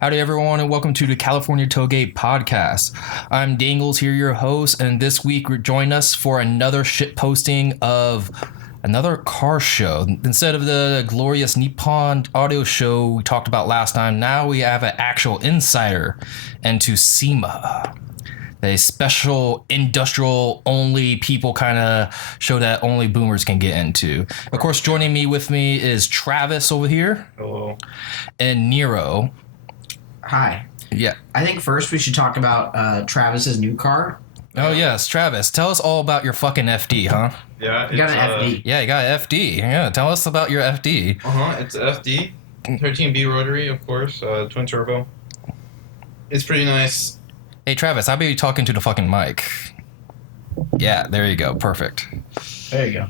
Howdy, everyone, and welcome to the California Tailgate Podcast. I'm Dangles here, your host, and this week join us for another shit posting of another car show. Instead of the glorious Nippon audio show we talked about last time, now we have an actual insider into SEMA. A special industrial only people kind of show that only boomers can get into. Of course, joining me is Travis over here. Hello. And Nero. Hi. Yeah. I think first we should talk about Travis's new car. Oh, yes. Travis, tell us all about your fucking FD, huh? Yeah. You got an FD. Yeah, you got an FD. Yeah, tell us about your FD. It's FD. 13B rotary, of course. Twin turbo. It's pretty nice. Hey, Travis, how about you talking to the fucking mic? Yeah, there you go. Perfect. There you go.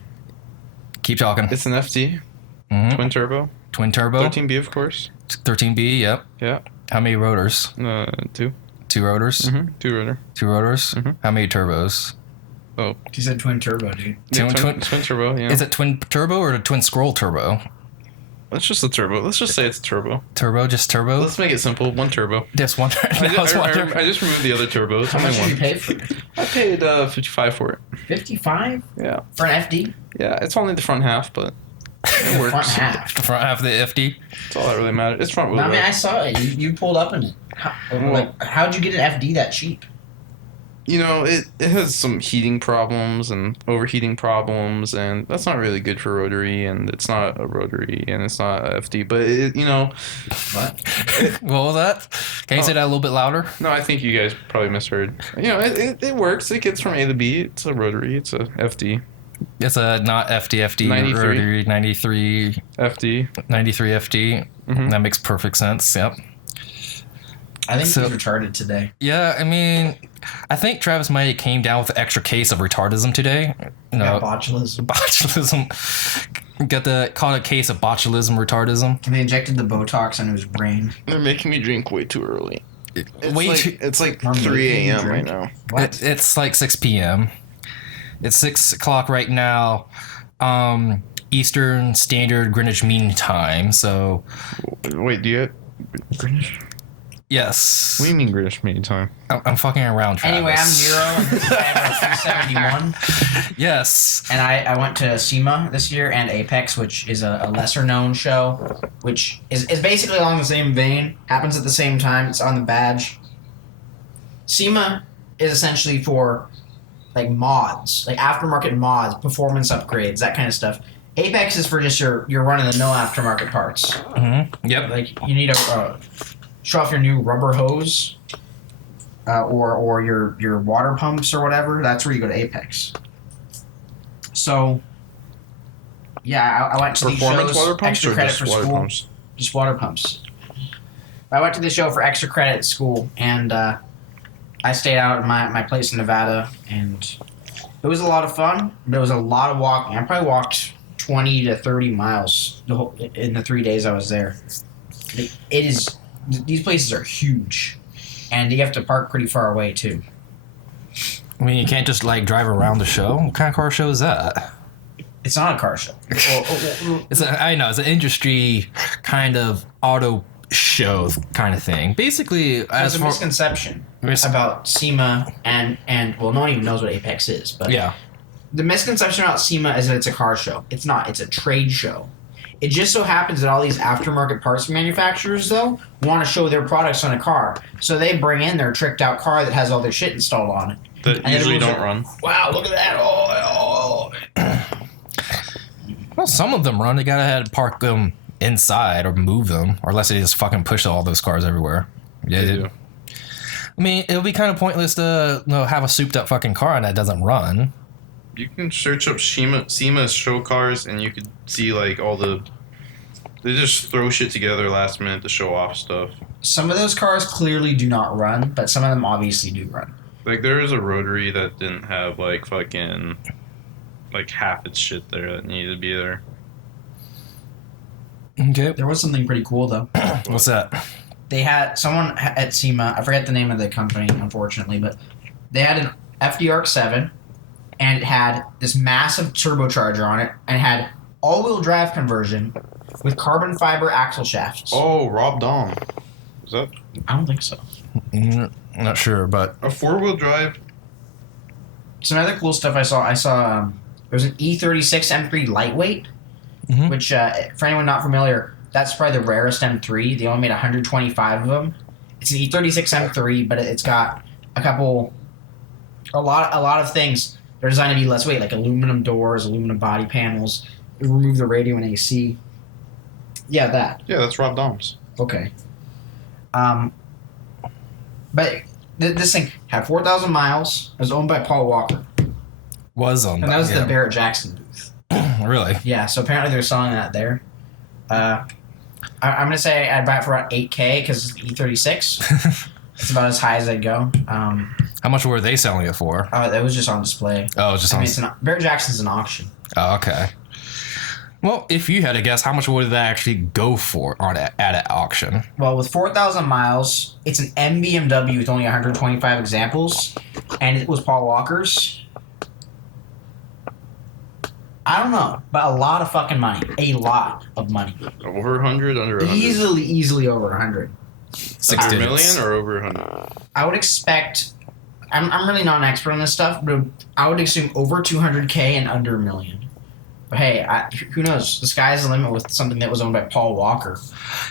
Keep talking. It's an FD. Mm-hmm. Twin turbo. Twin turbo. 13B, of course. 13B, yep. Yeah. How many rotors? Two. Two rotors? Mm-hmm. Two rotor. Two rotors? Mm-hmm. How many turbos? Oh. He said twin turbo, dude. Yeah, twin turbo, yeah. Is it twin turbo or the twin scroll turbo? It's just a turbo. Let's just say it's turbo. Turbo, just turbo? Let's make it simple. One turbo. Just one. I just removed the other turbos. How much did you pay for it? I paid $55 for it. 55 Yeah. for an FD? Yeah, it's only the front half, but it works. Front half. Front half of the FD? That's all that really matters. It's front wheel I mean, drive. I saw it. You pulled up in it. How'd you get an FD that cheap? You know, it has some heating problems and overheating problems, and that's not really good for rotary, and it's not a rotary, and it's not a FD, but What? What was that? Can you say that a little bit louder? No, I think you guys probably misheard. You know, it works. It gets from A to B. It's a rotary. It's a FD. It's a not FD, 93. rotary, 93 FD. FD. Mm-hmm. That makes perfect sense, yep. I think he's retarded today. Yeah, I mean, I think Travis might have came down with an extra case of retardism today. Yeah, botulism. Botulism. Caught a case of botulism retardism. They injected the Botox into his brain. They're making me drink way too early. It's like I'm 3 making you a.m. right drink. now. What? It's like 6 p.m. It's 6 o'clock right now. Eastern Standard Greenwich Mean Time, so... Wait, do you have Greenwich? Yes. What do you mean Greenwich Mean Time? I'm fucking around, Travis. Anyway, I'm Nero, and this is camera 371. Yes. And I went to SEMA this year and APEX, which is a lesser-known show, which is basically along the same vein, happens at the same time, it's on the badge. SEMA is essentially for, like, mods, like aftermarket mods, performance upgrades, that kind of stuff. APEX is for just your run-of-the-mill aftermarket parts. Mm-hmm. Yep. Like, you need to show off your new rubber hose or your water pumps or whatever. That's where you go to APEX. So, yeah, I went to these Performance shows, water pumps extra or credit just for water school. pumps? Just water pumps. I went to the show for extra credit at school, and I stayed out at my place in Nevada, and it was a lot of fun, but it was a lot of walking. I probably walked 20 to 30 miles in the 3 days I was there. These places are huge, and you have to park pretty far away, too. I mean, you can't just, like, drive around the show. What kind of car show is that? It's not a car show. I know, it's an industry kind of auto show kind of thing. Basically, There's a misconception about SEMA and well, no one even knows what APEX is, but yeah. The misconception about SEMA is that it's a car show. It's not. It's a trade show. It just so happens that all these aftermarket parts manufacturers, though, want to show their products on a car. So they bring in their tricked-out car that has all their shit installed on it. That usually don't run. Wow, look at that. Oh. Well, some of them run. They gotta have to park them inside or move them, or unless they just fucking push all those cars everywhere. Yeah, they do. I mean, it would be kind of pointless to have a souped-up fucking car and that doesn't run. You can search up SEMA show cars, and you could see, like, all the... They just throw shit together last minute to show off stuff. Some of those cars clearly do not run, but some of them obviously do run. Like, there was a rotary that didn't have, like, fucking... Like, half its shit there that needed to be there. Okay. There was something pretty cool, though. What's that? They had someone at SEMA, I forget the name of the company, unfortunately, but they had an FDR7, and it had this massive turbocharger on it, and it had all-wheel drive conversion with carbon fiber axle shafts. Oh, Rob Dom. Is that I don't think so. Not sure, but a 4-wheel drive? Some other cool stuff I saw there's an E36 M3 Lightweight, which, for anyone not familiar, that's probably the rarest M3. They only made 125 of them. It's an E36 M3, but it's got a lot of things. They're designed to be less weight, like aluminum doors, aluminum body panels, remove the radio and AC. Yeah, that. Yeah, that's Rob Doms. Okay. But this thing had 4,000 miles. It was owned by Paul Walker. was on And that was yeah. the Barrett Jackson booth. Really? Yeah, so apparently they're selling that there. I'm going to say I'd buy it for about $8,000 because it's E36. It's about as high as I'd go. How much were they selling it for? That was just on display. Oh, it was just I on. mean, Barrett Jackson's an auction. Oh, okay. Well, if you had to guess, how much would that actually go for at an auction? Well, with 4,000 miles, it's an MBMW with only 125 examples, and it was Paul Walker's. I don't know, but a lot of fucking money. A lot of money. Over 100, under 100. Easily over 100. Six Under a digits. million or over 100? I would expect. I'm really not an expert on this stuff, but I would assume over 200K and under a million. But hey, who knows? The sky's the limit with something that was owned by Paul Walker.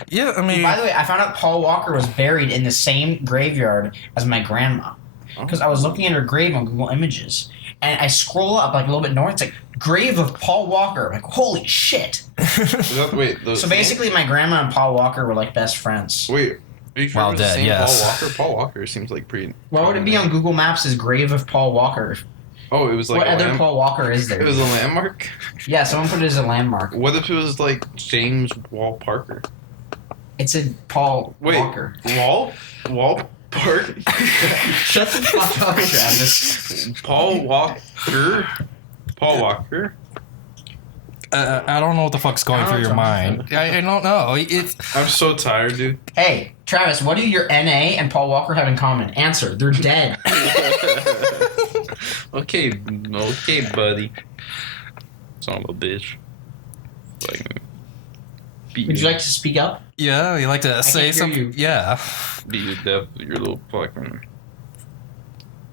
Yeah, I mean, By the way, I found out Paul Walker was buried in the same graveyard as my grandma. Because I was looking at her grave on Google Images. And I scroll up like a little bit north. It's like, grave of Paul Walker. I'm like, holy shit. So basically, my grandma and Paul Walker were like best friends. Wait, are you sure While it was the dead, same yes. Paul Walker? Paul Walker seems like pretty... Why would it be on Google Maps as grave of Paul Walker? Oh, it was like What other Paul Walker is there? It was a landmark? Yeah, someone put it as a landmark. What if it was like James Wall Parker? It's a Paul Wait, Walker. Wall Park? Shut the fuck up, Travis. Paul Walker? Paul Walker? I don't know what the fuck's going I don't through know your what mind. I don't know. It's I'm so tired, dude. Hey, Travis, what do your NA and Paul Walker have in common? Answer, they're dead. Okay, buddy. Son of a bitch. Like, Would you like to speak up? yeah. You like to say can't hear something? you. Yeah. beat you to death with your little fucking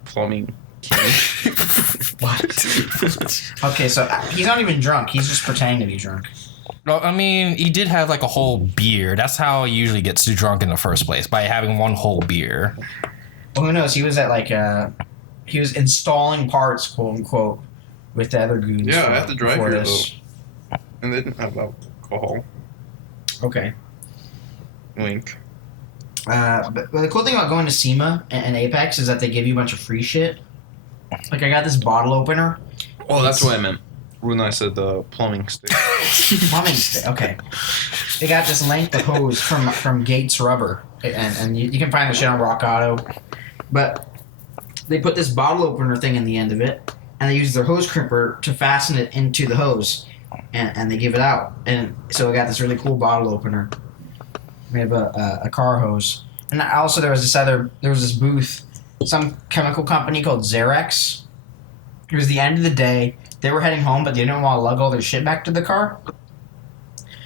plumbing king. What? Okay, so he's not even drunk. He's just pretending to be drunk. Well, I mean, he did have like a whole beer. That's how he usually gets too drunk in the first place, by having one whole beer. Well, who knows? He was at like he was installing parts, quote unquote, with the other goons. Yeah, I have to drive before here this. though. And they didn't have alcohol. Okay. Wink. But the cool thing about going to SEMA and APEX is that they give you a bunch of free shit. Like I got this bottle opener. Oh, that's what I meant when I said the plumbing stick. Plumbing stick. Okay. They got this length of hose from Gates Rubber, and you can find the shit on Rock Auto. But they put this bottle opener thing in the end of it, and they use their hose crimper to fasten it into the hose, and they give it out. And so I got this really cool bottle opener made of a car hose. And also there was this booth, some chemical company called Xerex. It was the end of the day. They were heading home, but they didn't want to lug all their shit back to the car.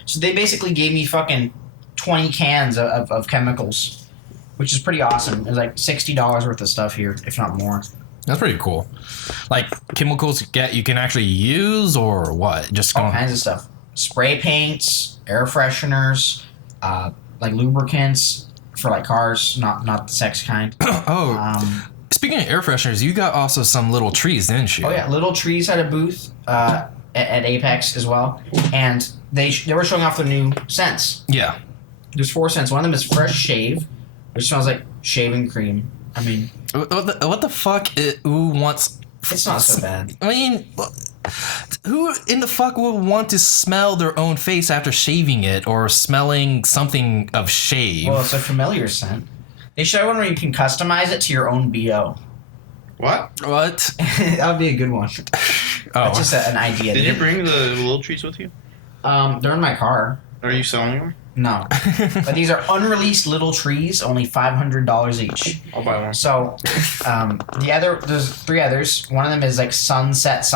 So they basically gave me fucking 20 cans of chemicals, which is pretty awesome. It was like $60 worth of stuff here, if not more. That's pretty cool. Like chemicals you can actually use, or what? Just All going. kinds of stuff. Spray paints, air fresheners, like lubricants for like cars, not the sex kind. Oh, speaking of air fresheners, you got also some little trees, didn't you? Oh yeah, Little Trees had a booth at APEX as well, and they were showing off their new scents. Yeah. There's 4 scents. One of them is Fresh Shave, which smells like shaving cream. I mean, What the fuck? Who wants? it's not so bad. I mean, who in the fuck would want to smell their own face after shaving it or smelling something of shave? Well, it's a familiar scent. They show one where you can customize it to your own BO. What? What? That would be a good one. Oh, That's just an idea. Did you bring the little trees with you? They're in my car. Are you selling them? No. But these are unreleased Little Trees, only $500 each. I'll buy one. So, there's 3 others. One of them is like Sunset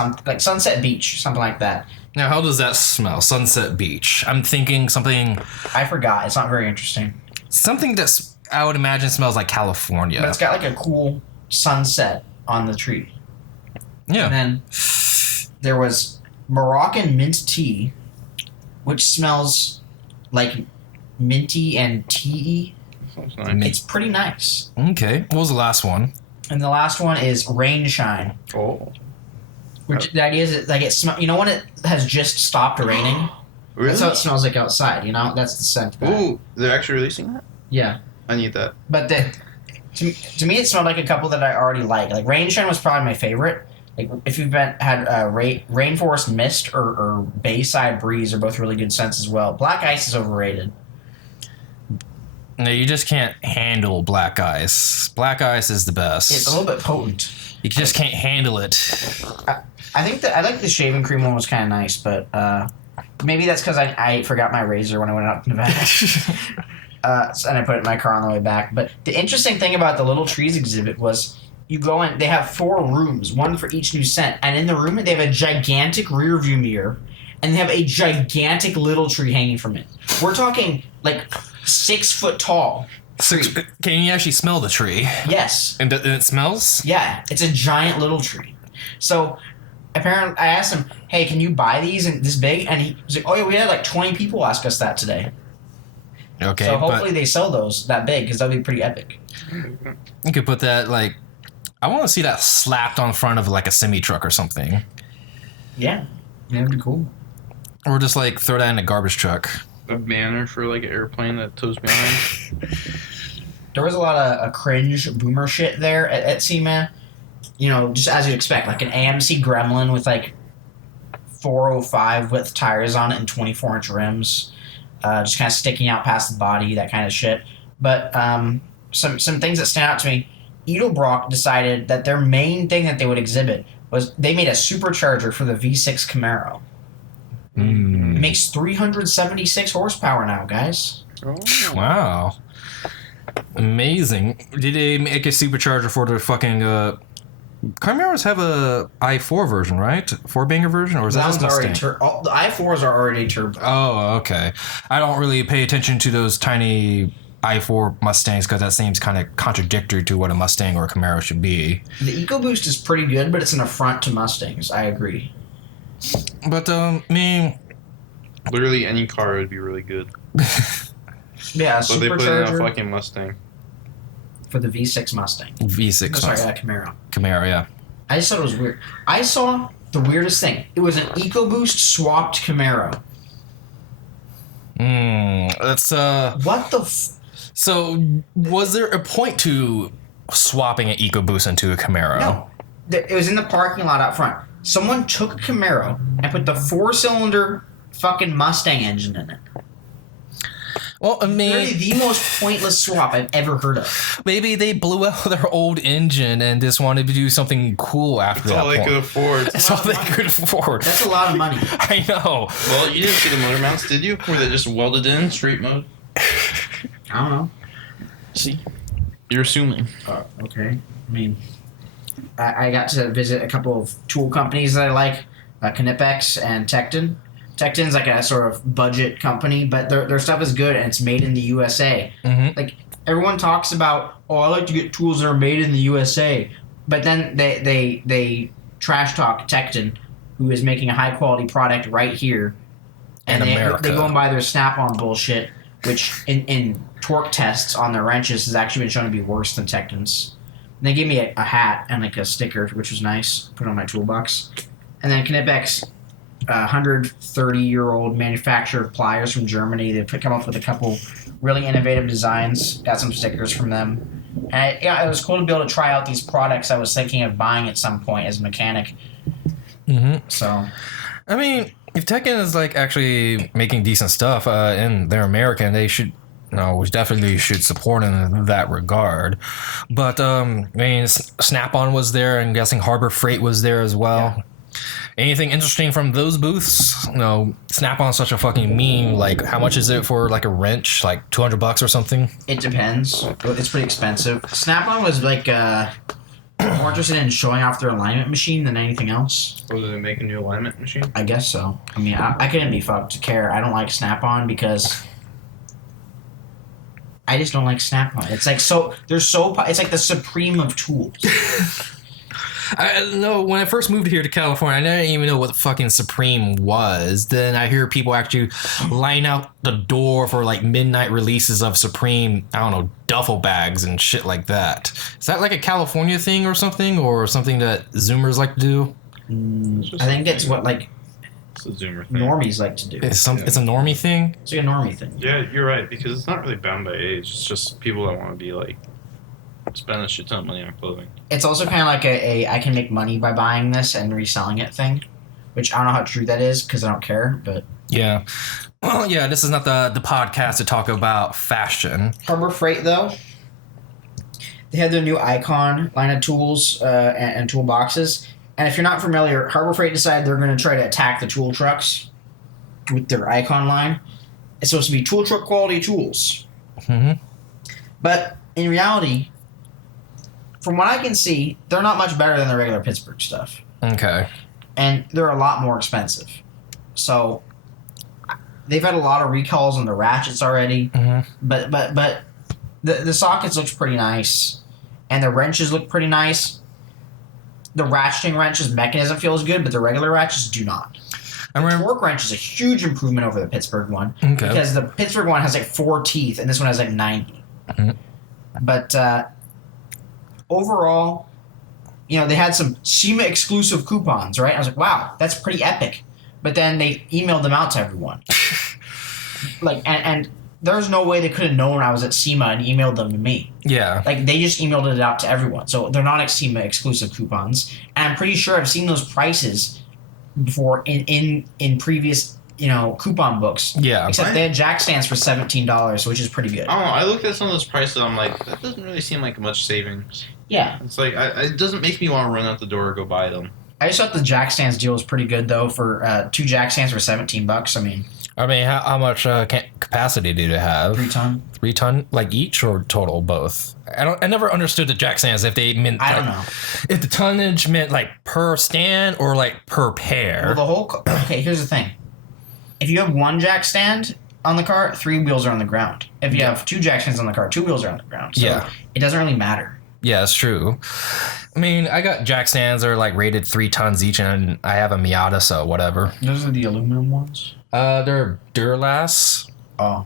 Beach, something like that. now how does that smell? Sunset Beach. I'm thinking something. I forgot. It's not very interesting. Something that's I would imagine smells like California. But it's got like a cool sunset on the tree. Yeah. And then there was Moroccan Mint Tea, which smells like minty and tea. Sounds nice. It's pretty nice. Okay. What was the last one? And the last one is Rain Shine. Oh. Which the idea is like it smells. You know when it has just stopped raining? Really? That's how it smells like outside. You know, that's the scent. Ooh, they're actually releasing that? Yeah. I need that. But to me, it smelled like a couple that I already like. Like Rain Shine was probably my favorite. Like if you've had Rainforest Mist or Bayside Breeze are both really good scents as well. Black Ice is overrated. No, you just can't handle black ice. Black ice is the best. It's a little bit potent. You just can't handle it. I think I like the shaving cream one was kind of nice, but maybe that's because I forgot my razor when I went out to Nevada. And I put it in my car on the way back. But the interesting thing about the Little Trees exhibit was you go in, they have 4 rooms, one for each new scent. And in the room, they have a gigantic rear view mirror, and they have a gigantic little tree hanging from it. We're talking like 6 foot tall. Can you actually smell the tree? Yes. And it smells? Yeah, it's a giant little tree. So apparently, I asked him, "Hey, can you buy these in this big?" And he was like, "Oh yeah, we had like 20 people ask us that today." Okay, so hopefully they sell those that big because that'd be pretty epic. You could put that like, I want to see that slapped on front of like a semi truck or something, Yeah, that'd be cool. or just like throw that in a garbage truck. A banner for like an airplane that tows behind. There was a lot of cringe boomer shit there at SEMA. You know, just as you'd expect, like an AMC Gremlin with like 405 width tires on it and 24-inch rims. Just kind of sticking out past the body, that kind of shit. But some things that stand out to me, Edelbrock decided that their main thing that they would exhibit was they made a supercharger for the V6 Camaro. It makes 376 horsepower now, guys. Oh. Wow. Amazing. Did they make a supercharger for the fucking Camaros have a i4 version, right? 4-banger version, or is that just already Mustang? the i4s are already turbo. Oh, okay. I don't really pay attention to those tiny i4 Mustangs because that seems kind of contradictory to what a Mustang or a Camaro should be. The EcoBoost is pretty good, but it's an affront to Mustangs. I agree. But I mean, Literally any car would be really good. Yeah, a But they put it in a supercharger fucking Mustang. for the V6 Mustang. V6 Sorry, Mustang. Camaro. Camaro, yeah. I just thought it was weird. I saw the weirdest thing. It was an EcoBoost swapped Camaro. That's What the So, was there a point to swapping an EcoBoost into a Camaro? No. It was in the parking lot out front. Someone took a Camaro and put the 4-cylinder fucking Mustang engine in it. Well, I Literally mean, the most pointless swap I've ever heard of. maybe they blew out their old engine and just wanted to do something cool after That's that all they point. could afford. That's all they could afford. That's a lot of money. I know. Well, you didn't see the motor mounts, did you? Where they just welded in straight mode? I don't know. See? You're assuming. Okay. I mean, I got to visit a couple of tool companies that I like, Knipex and Tecton. Tecton's like a sort of budget company, but their stuff is good and it's made in the USA. Mm-hmm. Like everyone talks about, oh, I like to get tools that are made in the USA, but then they trash talk Tecton, who is making a high quality product right here, and In they America. go and buy their Snap-on bullshit, which in torque tests on their wrenches has actually been shown to be worse than Tecton's. And they gave me a hat and like a sticker, which was nice. Put it on my toolbox. And then Knipex, 130-year-old manufacturer of pliers from Germany. They've come up with a couple really innovative designs. Got some stickers from them. And it was cool to be able to try out these products I was thinking of buying at some point as a mechanic. Mm-hmm. So, I mean, if Tekken is like actually making decent stuff and they're American, they should, we definitely should support in that regard. But I mean, Snap-on was there, and I'm guessing Harbor Freight was there as well. Yeah. Anything interesting from those booths? Snap-on's such a fucking meme. Like, how much is it for like a wrench? Like $200 or something? it depends. It's pretty expensive. Snap-on was like more interested in showing off their alignment machine than anything else. Oh, did they make a new alignment machine? I guess so. I mean, I couldn't be fucked to care. I don't like Snap-on because I just don't like Snap-on. It's like it's like the supreme of tools. I know when I first moved here to California, I didn't even know what the fucking Supreme was. Then I hear people actually line out the door for like midnight releases of Supreme, I don't know, duffel bags and shit like that. Is that like a California thing or something that Zoomers like to do? I think it's what like It's a Zoomer thing. normies like to do. It's a normie thing? It's like a normie thing. Yeah, you're right, because it's not really bound by age. It's just people that want to be like, spend a shit ton of money on clothing. It's also kind of like a I can make money by buying this and reselling it thing, which I don't know how true that is because I don't care, but... Yeah. Well, yeah, this is not the podcast to talk about fashion. Harbor Freight, though, they had their new Icon line of tools and toolboxes. And if you're not familiar, Harbor Freight decided they're going to try to attack the tool trucks with their Icon line. It's supposed to be tool truck quality tools. Mm-hmm. But in reality, from what I can see, they're not much better than the regular Pittsburgh stuff. Okay. And they're a lot more expensive. So they've had a lot of recalls on the ratchets already. Mm-hmm. But the sockets looks pretty nice. And the wrenches look pretty nice. The ratcheting wrench's mechanism feels good, but the regular ratchets do not. I remember. Torque wrench is a huge improvement over the Pittsburgh one. Okay. Because the Pittsburgh one has like 4 teeth, and this one has like 90. Mhm. But overall, they had some SEMA exclusive coupons, right? I was like, wow, that's pretty epic. But then they emailed them out to everyone. and there's no way they could have known I was at SEMA and emailed them to me. Yeah. Like, they just emailed it out to everyone. So they're not SEMA exclusive coupons. And I'm pretty sure I've seen those prices before in previous, coupon books. Yeah. Except they had jack stands for $17, which is pretty good. I don't know. I looked at some of those prices. I'm like, that doesn't really seem like much savings. Yeah. It's like it doesn't make me want to run out the door or go buy them. I just thought the jack stands deal was pretty good, though, for 2 jack stands for $17. I mean, how much capacity do they have? 3 ton. 3 ton, like each or total, both? I never understood the jack stands if they meant. I don't know. If the tonnage meant like per stand or like per pair. Well, okay, here's the thing. If you have 1 jack stand on the car, 3 wheels are on the ground. If you have 2 jack stands on the car, 2 wheels are on the ground. So Yeah. it doesn't really matter. Yeah, it's true. I mean, I got jack stands that are like rated 3 tons each, and I have a Miata, so whatever. Those are the aluminum ones? They're Duralast. Oh.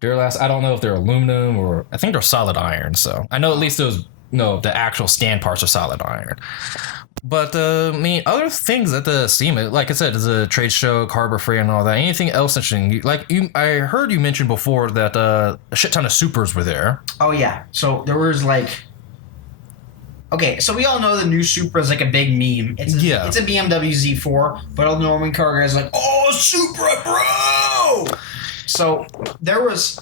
Duralast. I don't know if they're aluminum or I think they're solid iron. So I know at least the actual stand parts are solid iron. But I mean, other things at the SEMA, like I said, is a trade show, Harbor Freight, and all that. Anything else interesting? I heard you mention before that a shit ton of supers were there. Oh, yeah. So there was okay, so we all know the new Supra is like a big meme. It's a BMW Z4, but all the Norman car guys are like, oh, Supra, bro! So there was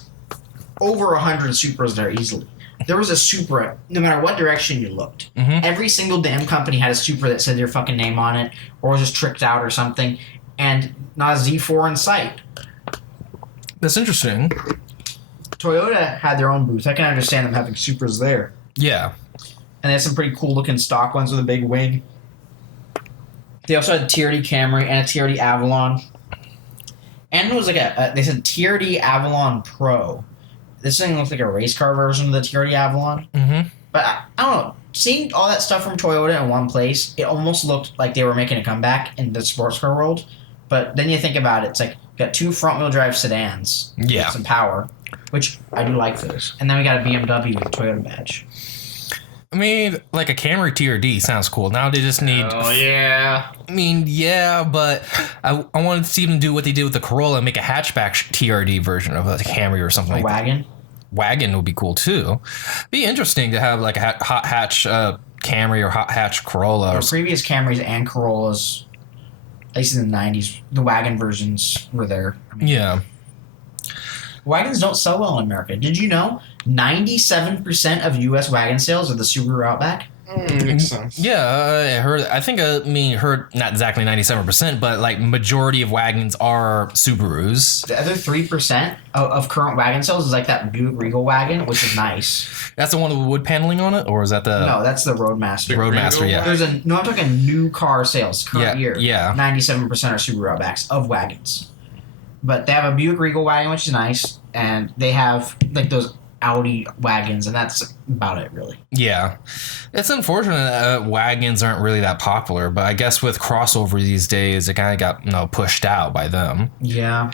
over 100 Supras there easily. There was a Supra, no matter what direction you looked. Mm-hmm. Every single damn company had a Supra that said their fucking name on it, or was just tricked out or something, and not a Z4 in sight. That's interesting. Toyota had their own booth. I can understand them having Supras there. Yeah. And they had some pretty cool looking stock ones with a big wing. They also had TRD Camry and a TRD Avalon. And it was like they said TRD Avalon Pro. This thing looked like a race car version of the TRD Avalon. Mm-hmm. But I don't know. Seeing all that stuff from Toyota in one place, it almost looked like they were making a comeback in the sports car world. But then you think about it, it's like, we got 2 front wheel drive sedans. Yeah. With some power, which I do like those. And then we got a BMW with a Toyota badge. I mean, like a Camry TRD sounds cool. Now they just need. Oh yeah. I mean, yeah, but I wanted to see them do what they did with the Corolla and make a hatchback TRD version of a Camry or something like wagon. that. Wagon would be cool too. Be interesting to have like a hot hatch Camry or hot hatch Corolla. The previous Camrys and Corollas, at least in the 90s, the wagon versions were there. Yeah. Wagons don't sell well in America. Did you know 97% of U.S. wagon sales are the Subaru Outback? Makes sense. Yeah, I heard. Heard not exactly 97%, but like majority of wagons are Subarus. The other 3% of current wagon sales is like that Buick Regal wagon, which is nice. That's the one with wood paneling on it, or is that the? No, that's the Roadmaster. Roadmaster, yeah. I'm talking new car sales current year. Yeah. 97% are Subaru Outbacks of wagons. But they have a Buick Regal wagon, which is nice, and they have like those Audi wagons, and that's about it, really. Yeah. It's unfortunate that wagons aren't really that popular, but I guess with crossover these days, it kind of got pushed out by them. Yeah.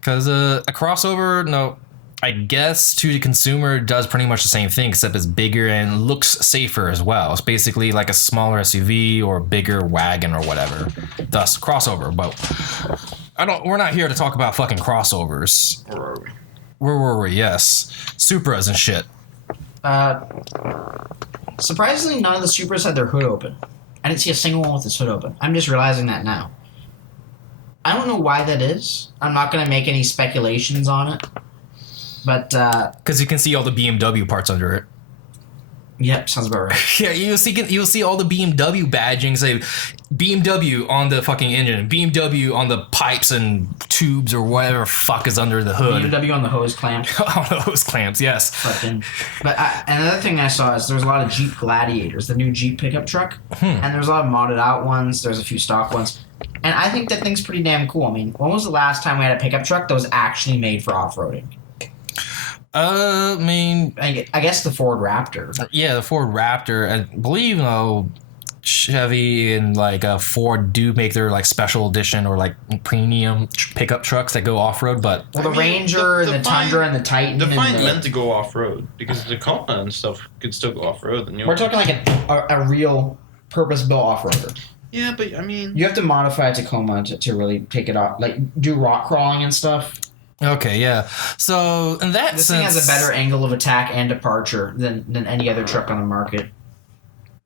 Because a crossover, I guess to the consumer does pretty much the same thing, except it's bigger and looks safer as well. It's basically like a smaller SUV or a bigger wagon or whatever. Thus, crossover. But we're not here to talk about fucking crossovers. Where are we? Where were we? Yes. Supras and shit. Surprisingly, none of the Supras had their hood open. I didn't see a single one with its hood open. I'm just realizing that now. I don't know why that is. I'm not going to make any speculations on it. But because you can see all the BMW parts under it. Yep, sounds about right. Yeah, you'll see all the BMW badging say BMW on the fucking engine, BMW on the pipes and tubes or whatever fuck is under the hood. BMW on the hose clamps. On the hose clamps, yes. But another thing I saw is there was a lot of Jeep Gladiators, the new Jeep pickup truck, and there's a lot of modded out ones. There's a few stock ones, and I think that thing's pretty damn cool. I mean, when was the last time we had a pickup truck that was actually made for off-roading? I mean, I guess the Ford Raptor. Yeah, the Ford Raptor. I believe Chevy and Ford do make their special edition or premium pickup trucks that go off road. But the Ranger and the Tundra and the Titan. Define meant to go off road because the Tacoma and stuff could still go off road. We're talking a real purpose built off roader. Yeah, but I mean, you have to modify a Tacoma to really take it off, do rock crawling and stuff. Okay, yeah. So in that this sense, thing has a better angle of attack and departure than any other truck on the market.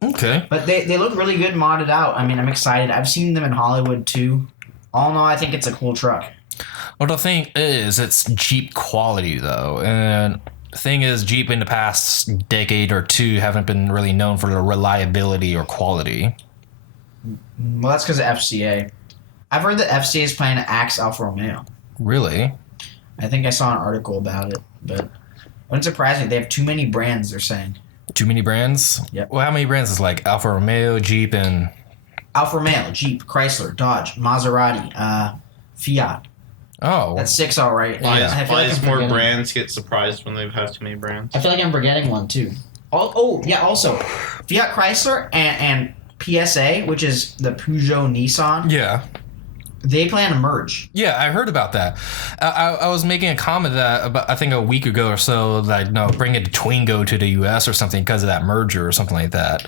Okay. But they look really good modded out. I mean, I'm excited. I've seen them in Hollywood too. All in all, I think it's a cool truck. Well, the thing is, it's Jeep quality though, and the thing is, Jeep in the past decade or two haven't been really known for the reliability or quality. Well, that's because of FCA. I've heard that FCA is planning to axe Alfa Romeo. Really? I think I saw an article about it, but wouldn't surprise me. They have too many brands, they're saying. Too many brands? Yep. Well, how many brands is Alfa Romeo, Jeep, and... Alfa Romeo, Jeep, Chrysler, Dodge, Maserati, Fiat. Oh. That's 6 all right. Why more brands get surprised when they have too many brands? I feel like I'm forgetting one, too. Also, Fiat Chrysler and PSA, which is the Peugeot Nissan. Yeah. They plan to merge. Yeah, I heard about that. I was making a comment that about I think a week ago or so, bring it to Twingo to the U.S. or something because of that merger or something like that.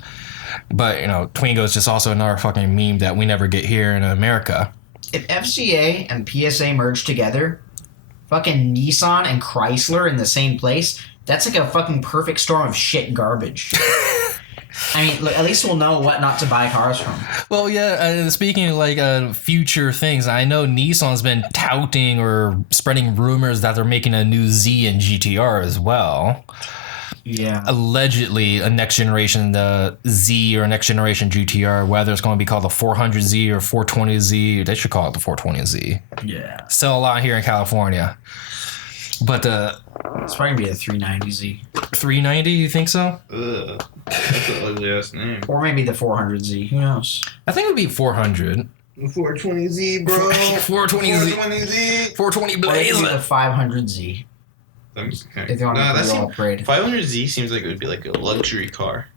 But Twingo is just also another fucking meme that we never get here in America. If FCA and PSA merge together, fucking Nissan and Chrysler in the same place, that's like a fucking perfect storm of shit garbage. I mean, look, at least we'll know what not to buy cars from. Well, yeah, speaking of future things, I know Nissan's been touting or spreading rumors that they're making a new Z and GTR as well. Yeah. Allegedly, a next generation Z or a next generation GTR, whether it's going to be called the 400Z or 420Z, they should call it the 420Z. Yeah. Sell a lot here in California. But it's probably going to be a 390Z. 390, you think so? Ugh. That's an ugly ass name. Or maybe the 400Z. Who knows? I think it would be 400. 420Z, bro. 420Z. 420Z. 420 Or Blaze. maybe the 500Z. If they want to go upgrade. 500Z seems like it would be like a luxury car.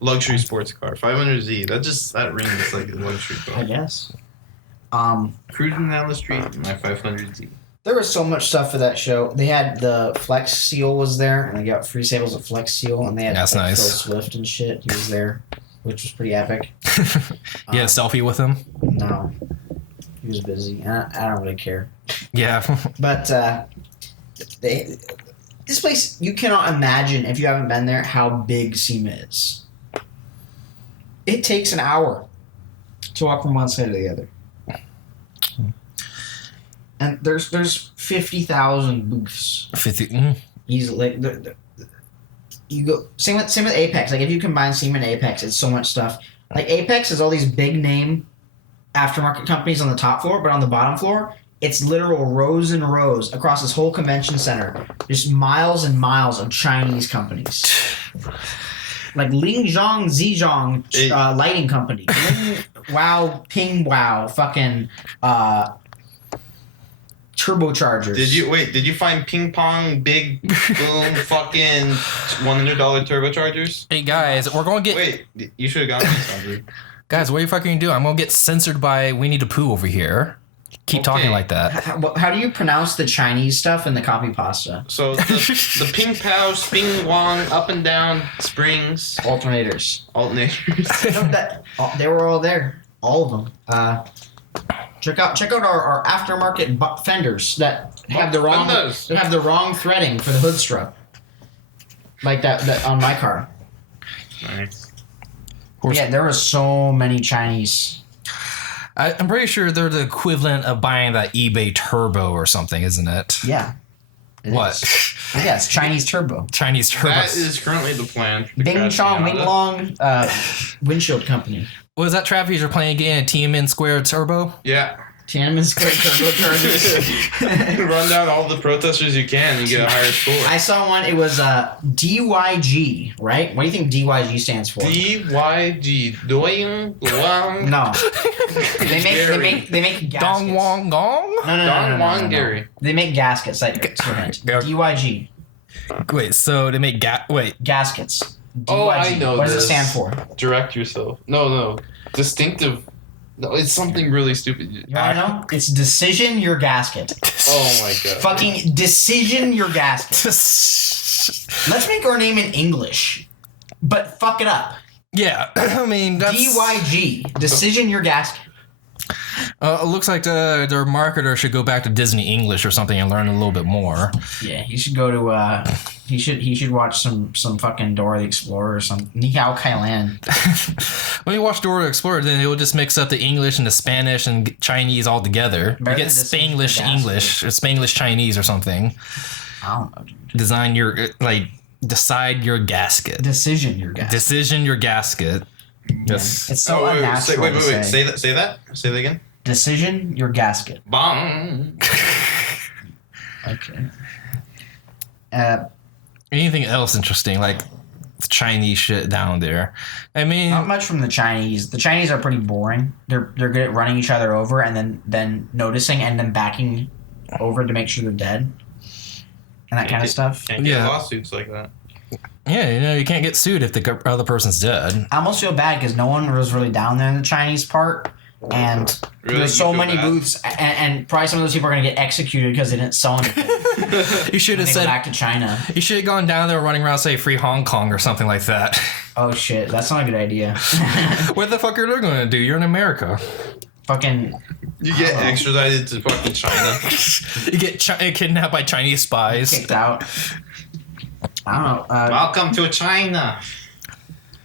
Luxury sports car. 500Z. That rings like a luxury car. I guess. Cruising down the street in my 500Z. There was so much stuff for that show. They had the Flex Seal was there, and they got free samples of Flex Seal, and they had That's nice. Phil Swift and shit. He was there, which was pretty epic. You had a selfie with him? No, he was busy. I don't really care. Yeah. But this place, you cannot imagine if you haven't been there how big SEMA is. It takes an hour to walk from one side to the other. And there's 50,000 booths. 50. Easily. You go same with APEX. Like if you combine SEMA and APEX, it's so much stuff. Like APEX has all these big name aftermarket companies on the top floor, but on the bottom floor, it's literal rows and rows across this whole convention center. Just miles and miles of Chinese companies. Like Lingzhong Zhejiang lighting company. Wow, Ping Wow, fucking turbochargers. Did you find ping pong, big boom, fucking $100 turbochargers? Hey guys, we're gonna get. Wait, you should have gotten this, Andre. Guys, what are you fucking doing? I'm gonna get censored by Winnie the Pooh over here. Keep talking like that. How do you pronounce the Chinese stuff in the copy pasta? So the ping pow, spin wong, up and down springs, Alternators. alternators. They were all there. All of them. Check out our aftermarket fenders that have the wrong threading for the hood strut. Like that on my car. Nice. Yeah, there were so many Chinese. I'm pretty sure they're the equivalent of buying that eBay Turbo or something, isn't it? Yeah. What? Yeah, it's Chinese turbo. Chinese Turbo. That is currently the plan. For the Bing Chong Wing Cassiano. Long windshield company. Was that Travis? You're playing again a Tiananmen Square Turbo? Yeah. Tiananmen Square turbochargers. Run down all the protesters you can and get a higher score. I saw one. It was DYG, right? What do you think DYG stands for? DYG. Doing Wang. No. They make gaskets. Dong Wong Gong? No. Don Wang Gary. They make gaskets. That's what it is. Go. DYG. Wait, so they make Gaskets. DYG. Oh, I know What does it this. stand for? Direct yourself. No. Distinctive. No, it's something really stupid. You wanna know? It's decision your gasket. Oh my god. Fucking decision your gasket. Let's make our name in English, but fuck it up. Yeah, I mean, that's... DYG. Decision your gasket. It looks like their marketer should go back to Disney English or something and learn a little bit more. Yeah, he should go to he should watch some fucking Dora the Explorer or some Ni Hao Kai Lan. When you watch Dora the Explorer, then it will just mix up the English and the Spanish and Chinese all together. You Better get than Spanglish Disney English or Spanglish Chinese or something. I don't know, dude. Decide your gasket. Decision your gasket. Decision your gasket. Yes. It's so unnatural. Wait. to say. Say that. Say that again. Decision your gasket. Bong. Okay. Anything else interesting, like Chinese shit down there? I mean, Not much from the Chinese. The Chinese are pretty boring. They're good at running each other over and then noticing and then backing over to make sure they're dead. And that kind of stuff. Can't get Yeah. lawsuits like that. yeah, you can't get sued if the other person's dead. I almost feel bad because no one was really down there in the Chinese part. And Really? there's so You feel many bad? booths, and probably some of those people are going to get executed because they didn't sell anything. You should When have they go said. back to China. You should have gone down there running around, say, free Hong Kong or something like that. Oh shit, that's not a good idea. What the fuck are they going to do? You're in America. Fucking You get extradited to fucking China. You get kidnapped by Chinese spies. kicked out. I don't know. Welcome to China.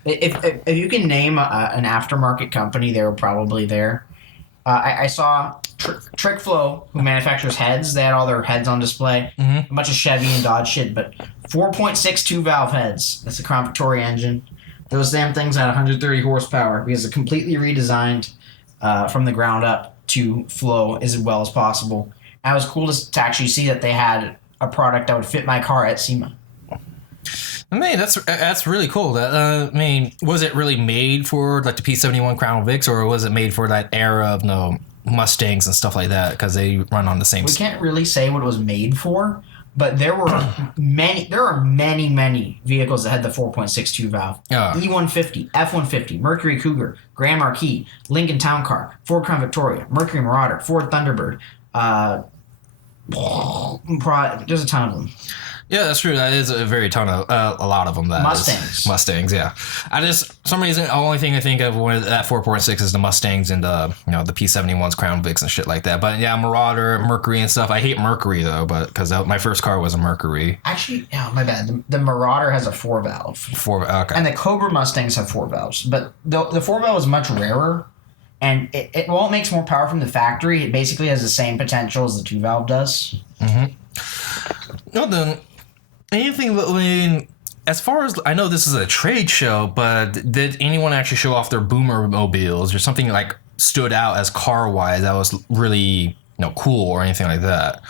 If you can name an aftermarket company, they were probably there. I saw Trick Flow, who manufactures heads. They had all their heads on display. Mhm. A bunch of Chevy and Dodge shit, but 4.62 valve heads. That's a Crown Victoria engine. Those damn things had 130 horsepower because it's completely redesigned from the ground up to flow as well as possible. And it was cool to actually see that they had a product that would fit my car at SEMA. I mean, that's really cool. I mean, was it really made for like the P71 Crown Vics, or was it made for that era of Mustangs and stuff like that? Because they run on the same. We can't really say what it was made for, but there are many vehicles that had the 4.62 valve. E150, F-150, Mercury Cougar, Grand Marquis, Lincoln Town Car, Ford Crown Victoria, Mercury Marauder, Ford Thunderbird. There's a ton of them. Yeah, that's true. That is a lot of them. Mustangs, yeah. For some reason, the only thing I think of when that 4.6 is the Mustangs and the P71s, Crown Vics and shit like that. But yeah, Marauder, Mercury and stuff. I hate Mercury though, but because my first car was a Mercury. Actually, my bad. The Marauder has a 4-valve. Okay. And the Cobra Mustangs have 4 valves. But the 4-valve is much rarer. And it won't make more power from the factory. It basically has the same potential as the 2-valve does. Mm-hmm. No, then anything. I mean, as far as I know, this is a trade show, but did anyone actually show off their boomer mobiles or something like stood out as car wise that was really cool or anything like that?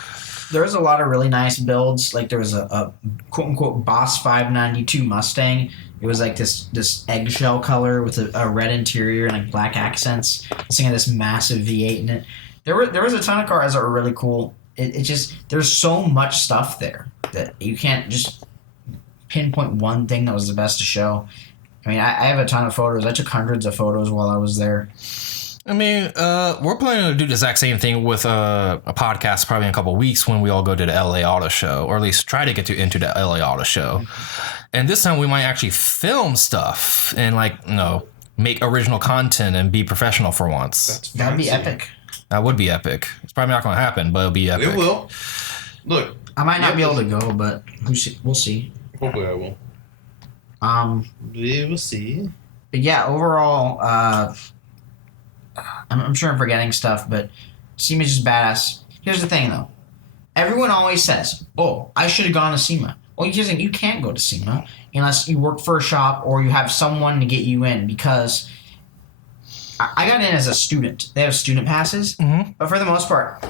There's a lot of really nice builds. Like there was a quote unquote Boss 592 Mustang. It was like this eggshell color with a red interior and like black accents. This thing had this massive V8 in it. There was a ton of cars that were really cool. It just there's so much stuff there that you can't just pinpoint one thing that was the best to show. I mean, I have a ton of photos. I took hundreds of photos while I was there. I mean, we're planning to do the exact same thing with a podcast probably in a couple of weeks when we all go to the LA Auto Show, or at least try to get into the LA Auto Show. And this time we might actually film stuff and make original content and be professional for once. That'd be epic. That would be epic. It's probably not going to happen, but it'll be epic. It will. Look, I might not be able to go, but we'll see. hopefully I will. We will see. But yeah, overall, I'm sure I'm forgetting stuff, but SEMA's just badass. Here's the thing, though. Everyone always says, "Oh, I should have gone to SEMA." Well, here's the thing: you can't go to SEMA unless you work for a shop or you have someone to get you in. Because I got in as a student. They have student passes, but for the most part,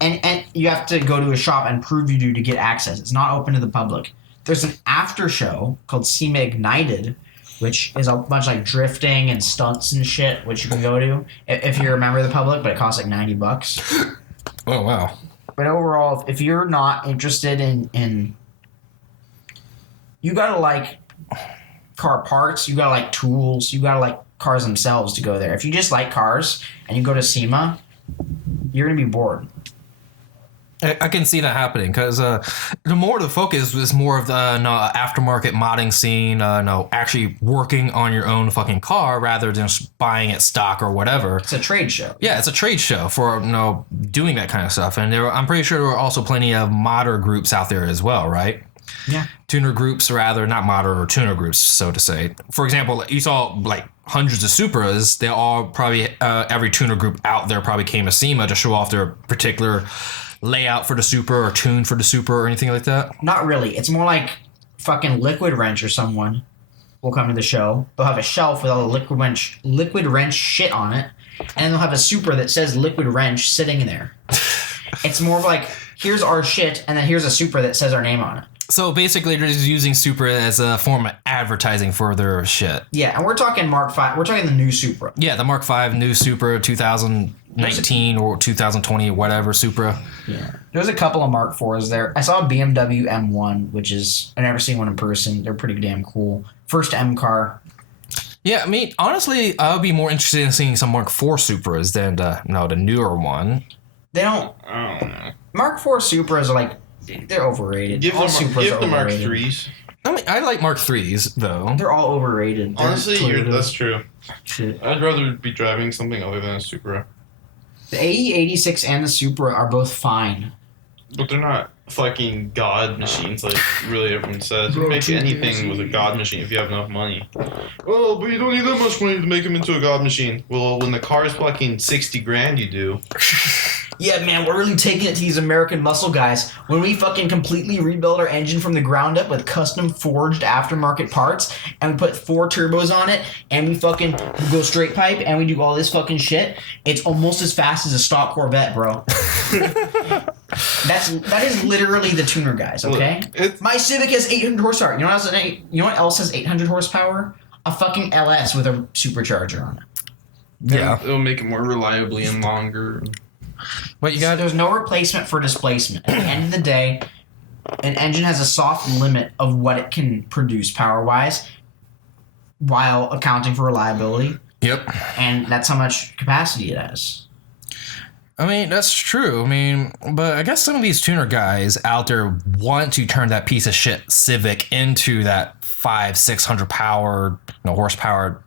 and you have to go to a shop and prove you do to get access. It's not open to the public. There's an after show called SEMA Ignited, which is a bunch like drifting and stunts and shit, which you can go to if you're a member of the public, but it costs like $90. Oh, wow. But overall, if you're not interested in you gotta like car parts, you gotta like tools, you gotta like cars themselves to go there. If you just like cars and you go to SEMA, you're gonna be bored. I can see that happening because the more the focus is more of the aftermarket modding scene, actually working on your own fucking car rather than just buying it stock or whatever. It's a trade show. Yeah, it's a trade show for doing that kind of stuff. And I'm pretty sure there are also plenty of modder groups out there as well, right? Yeah. Tuner groups, rather, not modder or tuner groups, so to say. For example, you saw like hundreds of Supras. They all probably, every tuner group out there probably came to SEMA to show off their particular layout for the Supra or tune for the Supra or anything like that? Not really. It's more like fucking Liquid Wrench or someone will come to the show. They'll have a shelf with all the Liquid Wrench shit on it, and then they'll have a Supra that says Liquid Wrench sitting in there. It's more of like, here's our shit, and then here's a Supra that says our name on it. So basically, they're just using Supra as a form of advertising for their shit. Yeah, and we're talking Mark V. We're talking the new Supra. Yeah, the Mark V new Supra 2019 or 2020, whatever Supra. Yeah. There's a couple of Mark IVs there. I saw a BMW M1, which is, I've never seen one in person. They're pretty damn cool. First M car. Yeah, I mean, honestly, I would be more interested in seeing some Mark IV Supras than the newer one. They don't. I don't know. Mark IV Supras are like, they're overrated. Give all the Supras are Mark overrated. IIIs. I mean, I like Mark IIIs, though. They're all overrated. They're Honestly, that's true. shit. I'd rather be driving something other than a Supra. The AE86 and the Supra are both fine. But they're not fucking god machines like really everyone says. You can make anything with a god machine if you have enough money. Oh, but you don't need that much money to make them into a god machine. Well, when the car is fucking 60 grand, you do. Yeah, man, we're really taking it to these American muscle guys. When we fucking completely rebuild our engine from the ground up with custom forged aftermarket parts, and we put 4 turbos on it, and we fucking go straight pipe, and we do all this fucking shit, it's almost as fast as a stock Corvette, bro. That is literally the tuner guys, okay? My Civic has 800 horsepower. You know what else has 800 horsepower? A fucking LS with a supercharger on it. Yeah. It'll make it more reliably and longer. What you got? There's no replacement for displacement. At the end of the day, an engine has a soft limit of what it can produce power-wise while accounting for reliability. Yep. And that's how much capacity it has. I mean, that's true. I mean, but I guess some of these tuner guys out there want to turn that piece of shit Civic into that 500-600 power, horsepower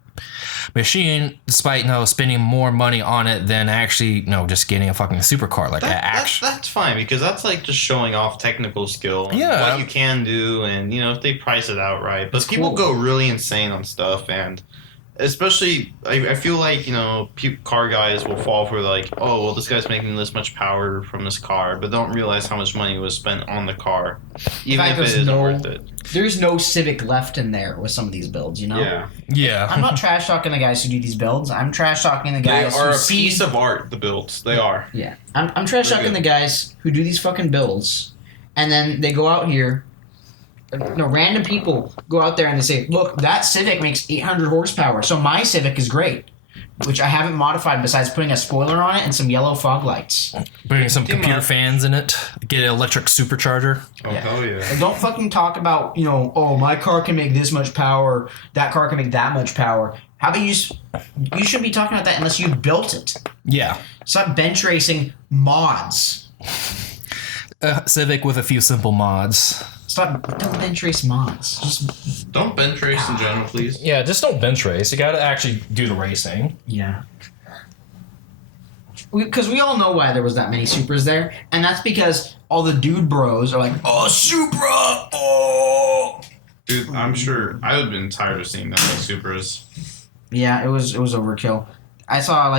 machine, despite spending more money on it than actually just getting a fucking supercar like that. That's fine because that's like just showing off technical skill and what you can do, and if they price it out right. But people go really insane on stuff, and especially I feel like car guys will fall for like, oh well, this guy's making this much power from this car, but don't realize how much money was spent on the car, even if it isn't worth it. There's no Civic left in there with some of these builds, Yeah. I'm not trash talking the guys who do these builds. I'm trash talking the guys They are who a piece of art. The builds, they are. Yeah, I'm trash talking the guys who do these fucking builds, and then they go out here. Random people go out there and they say, "Look, that Civic makes 800 horsepower, so my Civic is great." which I haven't modified besides putting a spoiler on it and some yellow fog lights. Bringing some computer fans in it. Get an electric supercharger. Oh, hell yeah. And don't fucking talk about, oh, my car can make this much power, that car can make that much power. How about you shouldn't be talking about that unless you built it. Yeah. Stop bench racing mods. Civic with a few simple mods. Don't bench race mods. Just don't bench race in general, please. Yeah, just don't bench race. You gotta actually do the racing. Yeah. Because we all know why there was that many Supras there, and that's because all the dude bros are like, oh, Supra! Oh! Dude, I'm sure I would have been tired of seeing that like Supras. Yeah, it was overkill. I saw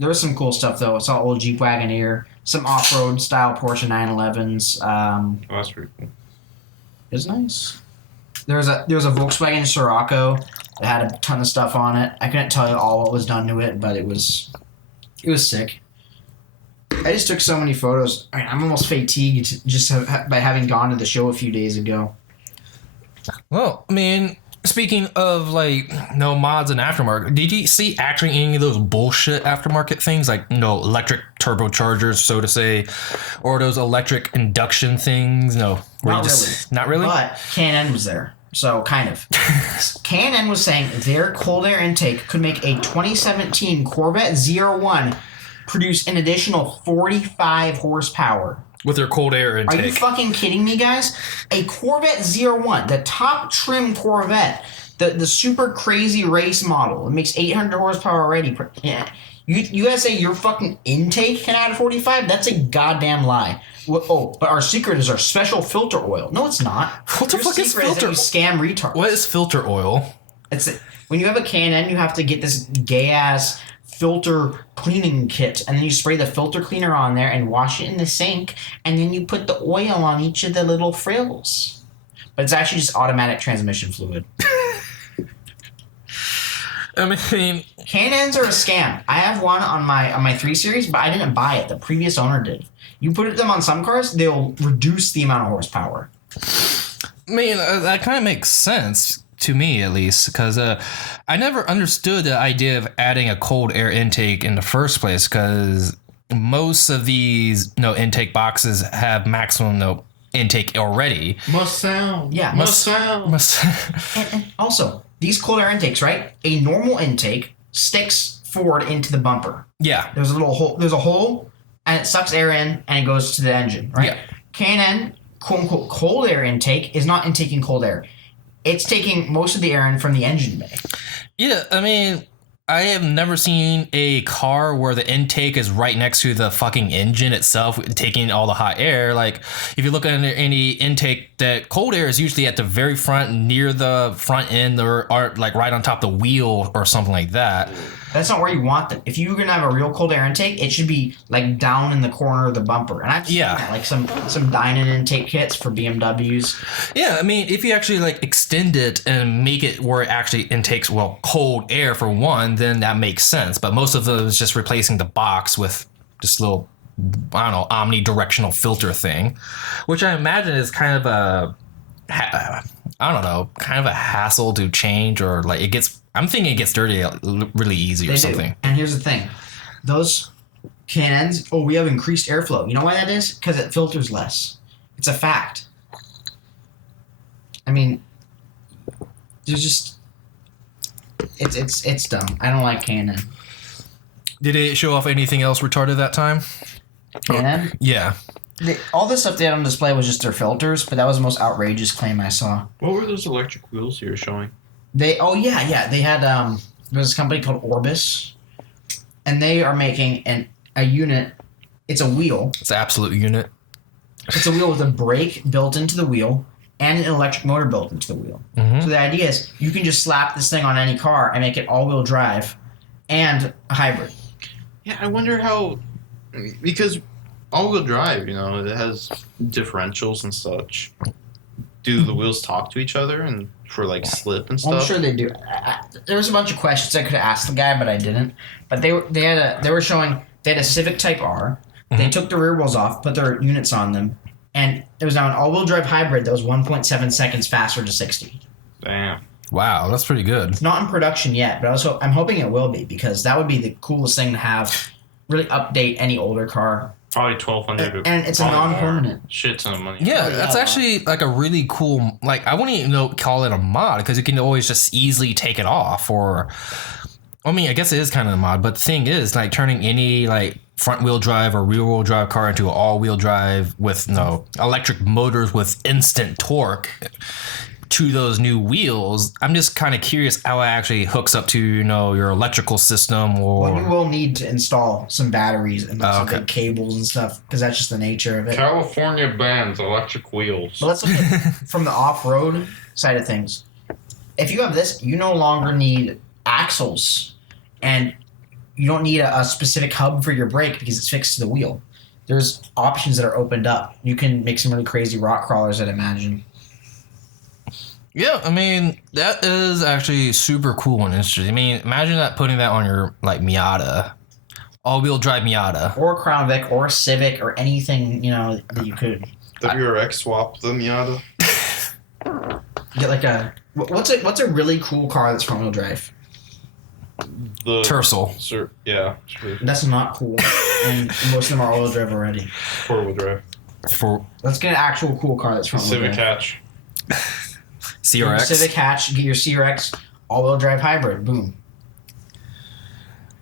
there was some cool stuff though. I saw old Jeep Wagoneer, some off-road style Porsche 911s. Oh, that's pretty cool. It was nice. There was a Volkswagen Scirocco that had a ton of stuff on it. I couldn't tell you all what was done to it, but it was sick. I just took so many photos. I mean, I'm almost fatigued just by having gone to the show a few days ago. Well, I mean, speaking of no mods and aftermarket, did you see actually any of those bullshit aftermarket things like electric turbochargers, so to say, or those electric induction things? No, Not really. But K&N was there, so kind of. K&N was saying their cold air intake could make a 2017 Corvette ZR1 produce an additional 45 horsepower. With their cold air intake. Are you fucking kidding me, guys? A Corvette ZR1, the top trim Corvette, the super crazy race model, it makes 800 horsepower already. Yeah. You guys say your fucking intake can add 45? That's a goddamn lie. Oh, but our secret is our special filter oil. No, it's not. What the fuck is filter? You scam retards. What is filter oil? When you have a K&N, you have to get this gay ass filter cleaning kit, and then you spray the filter cleaner on there and wash it in the sink, and then you put the oil on each of the little frills. But it's actually just automatic transmission fluid. I mean, K&Ns are a scam. I have one on my 3 Series, but I didn't buy it. The previous owner did. You put them on some cars, they'll reduce the amount of horsepower. I mean, that kind of makes sense. To me, at least, because I never understood the idea of adding a cold air intake in the first place, because most of these intake boxes have maximum intake already. Must sound. Yeah. Must sound. And also, these cold air intakes, right? A normal intake sticks forward into the bumper. Yeah. There's a little hole. There's a hole, and it sucks air in, and it goes to the engine, right? Yeah. K&N, quote unquote, cold air intake is not intaking cold air. It's taking most of the air in from the engine bay. Yeah, I mean, I have never seen a car where the intake is right next to the fucking engine itself, taking all the hot air. Like, if you look at any intake, that cold air is usually at the very front, near the front end, or like right on top of the wheel or something like that. That's not where you want them. If you're gonna have a real cold air intake, it should be like down in the corner of the bumper. And I've seen that, like some Dynon intake kits for BMWs. Yeah, I mean, if you actually extend it and make it where it actually intakes cold air for one, then that makes sense. But most of those just replacing the box with this little, I don't know, omnidirectional filter thing, which I imagine is kind of a, I don't know, kind of a hassle to change, or I'm thinking it gets dirty really easy or something. Do. And here's the thing. Those K&Ns, we have increased airflow. You know why that is? Because it filters less. It's a fact. I mean, there's just... It's dumb. I don't like K&N. Did it show off anything else retarded that time? K&N? Yeah. All the stuff they had on display was just their filters, but that was the most outrageous claim I saw. What were those electric wheels you were showing? They had there was this company called Orbis, and they are making a unit. It's a wheel. It's an absolute unit. It's a wheel with a brake built into the wheel and an electric motor built into the wheel. Mm-hmm. So the idea is you can just slap this thing on any car and make it all-wheel drive and a hybrid. Yeah, I wonder how, because all-wheel drive, it has differentials and such. Do the wheels talk to each other and for slip and stuff? Well, I'm sure they do. There was a bunch of questions I could have asked the guy, but I didn't. But they were showing they had a Civic Type R. Mm-hmm. They took the rear wheels off, put their units on them, and it was now an all-wheel drive hybrid that was 1.7 seconds faster to 60. Damn. Wow, that's pretty good. It's not in production yet, but also I'm hoping it will be, because that would be the coolest thing to have. Really update any older car. Probably $1,200. And it's a non-permanent. Shit ton of money. Yeah, that's actually like a really cool. Like I wouldn't even call it a mod, because you can always just easily take it off. Or, I mean, I guess it is kind of a mod. But the thing is, like turning any like front wheel drive or rear wheel drive car into an all wheel drive with electric motors with instant torque to those new wheels. I'm just kind of curious how it actually hooks up to your electrical system. Or well, you will need to install some batteries and some big cables and stuff, because that's just the nature of it. California bans electric wheels. But let's look at from the off-road side of things. If you have this, you no longer need axles, and you don't need a specific hub for your brake because it's fixed to the wheel. There's options that are opened up. You can make some really crazy rock crawlers, I'd imagine. Yeah, I mean, that is actually super cool and interesting. I mean, imagine putting that on your, like, Miata. All-wheel drive Miata. Or a Crown Vic, or a Civic, or anything, that you could. WRX swap the Miata. Get like a... What's a really cool car that's front-wheel drive? The Tercel. Yeah, sure. That's not cool. And most of them are all-wheel drive already. Four-wheel drive. Let's get an actual cool car that's front-wheel drive. Civic hatch. CRX. Civic hatch, get your CRX all-wheel drive hybrid, boom.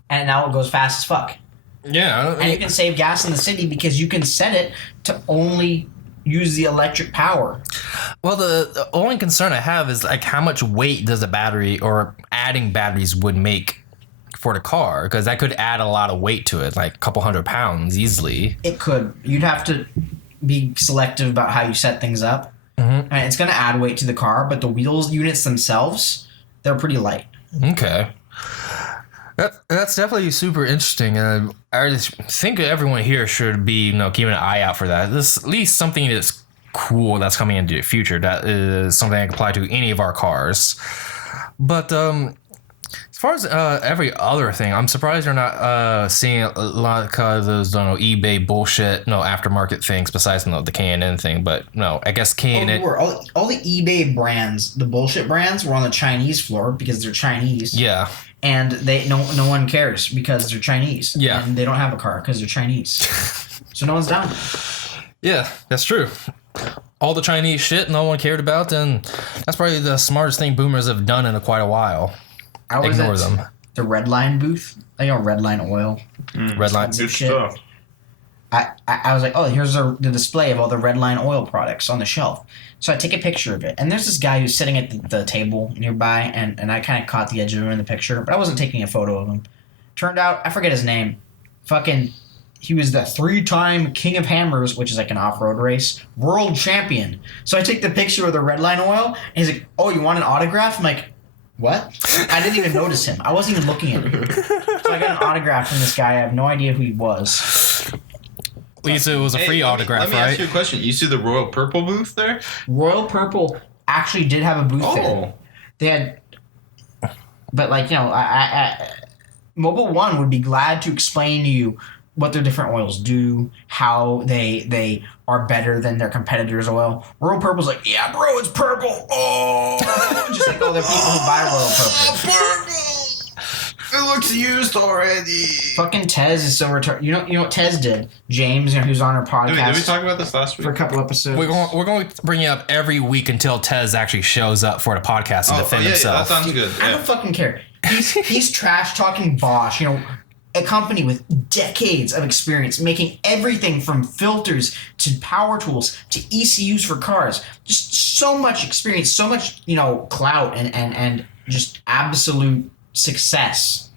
And now it goes fast as fuck. Yeah. And you can save gas in the city because you can set it to only use the electric power. Well, the only concern I have is like how much weight does a battery or adding batteries would make for the car, because that could add a lot of weight to it, like a couple 100 pounds easily. It could. You'd have to be selective about how you set things up. Mm-hmm. And it's going to add weight to the car, but the wheels units themselves, they're pretty light. Okay. That's definitely super interesting. I just think everyone here should be keeping an eye out for that. This at least something that's cool that's coming into the future. That is something that can apply to any of our cars. But as far as every other thing, I'm surprised you're not seeing a lot of those eBay bullshit aftermarket things besides the K&N thing. But no, I guess K&N. All the eBay brands, the bullshit brands, were on the Chinese floor because they're Chinese. Yeah. And no one cares because they're Chinese. Yeah. And they don't have a car because they're Chinese. So no one's down. Yeah, that's true. All the Chinese shit no one cared about, and that's probably the smartest thing boomers have done in quite a while. I was Ignore at them. the Redline booth. Redline oil. Redline. Good shit. stuff. I was like, oh, here's the display of all the Redline oil products on the shelf. So I take a picture of it. And there's this guy who's sitting at the table nearby, and I kind of caught the edge of him in the picture, but I wasn't taking a photo of him. Turned out, I forget his name. He was the 3-time King of Hammers, which is like an off-road race, world champion. So I take the picture of the Redline oil, and he's like, oh, you want an autograph? I'm like, what? I didn't even notice him. I wasn't even looking at him. So I got an autograph from this guy. I have no idea who he was. At least it was a free autograph, let me right? ask you a question. You see the Royal Purple booth there? Royal Purple actually did have a booth there. They had, but Mobile One would be glad to explain to you what their different oils do, how they are better than their competitors' oil. Royal Purple's like, yeah, bro, it's purple. Oh, just like all the people who buy Royal Purple. Purple! It looks used already. Fucking Tez is so retarded. You know what Tez did? James, who's on our podcast. Did we talk about this last week? For a couple episodes. We're going to bring it up every week until Tez actually shows up for the podcast and defend himself. That sounds good. I don't fucking care. He's trash talking Bosch. A company with decades of experience making everything from filters to power tools to ECUs for cars. Just so much experience, so much, clout and just absolute success.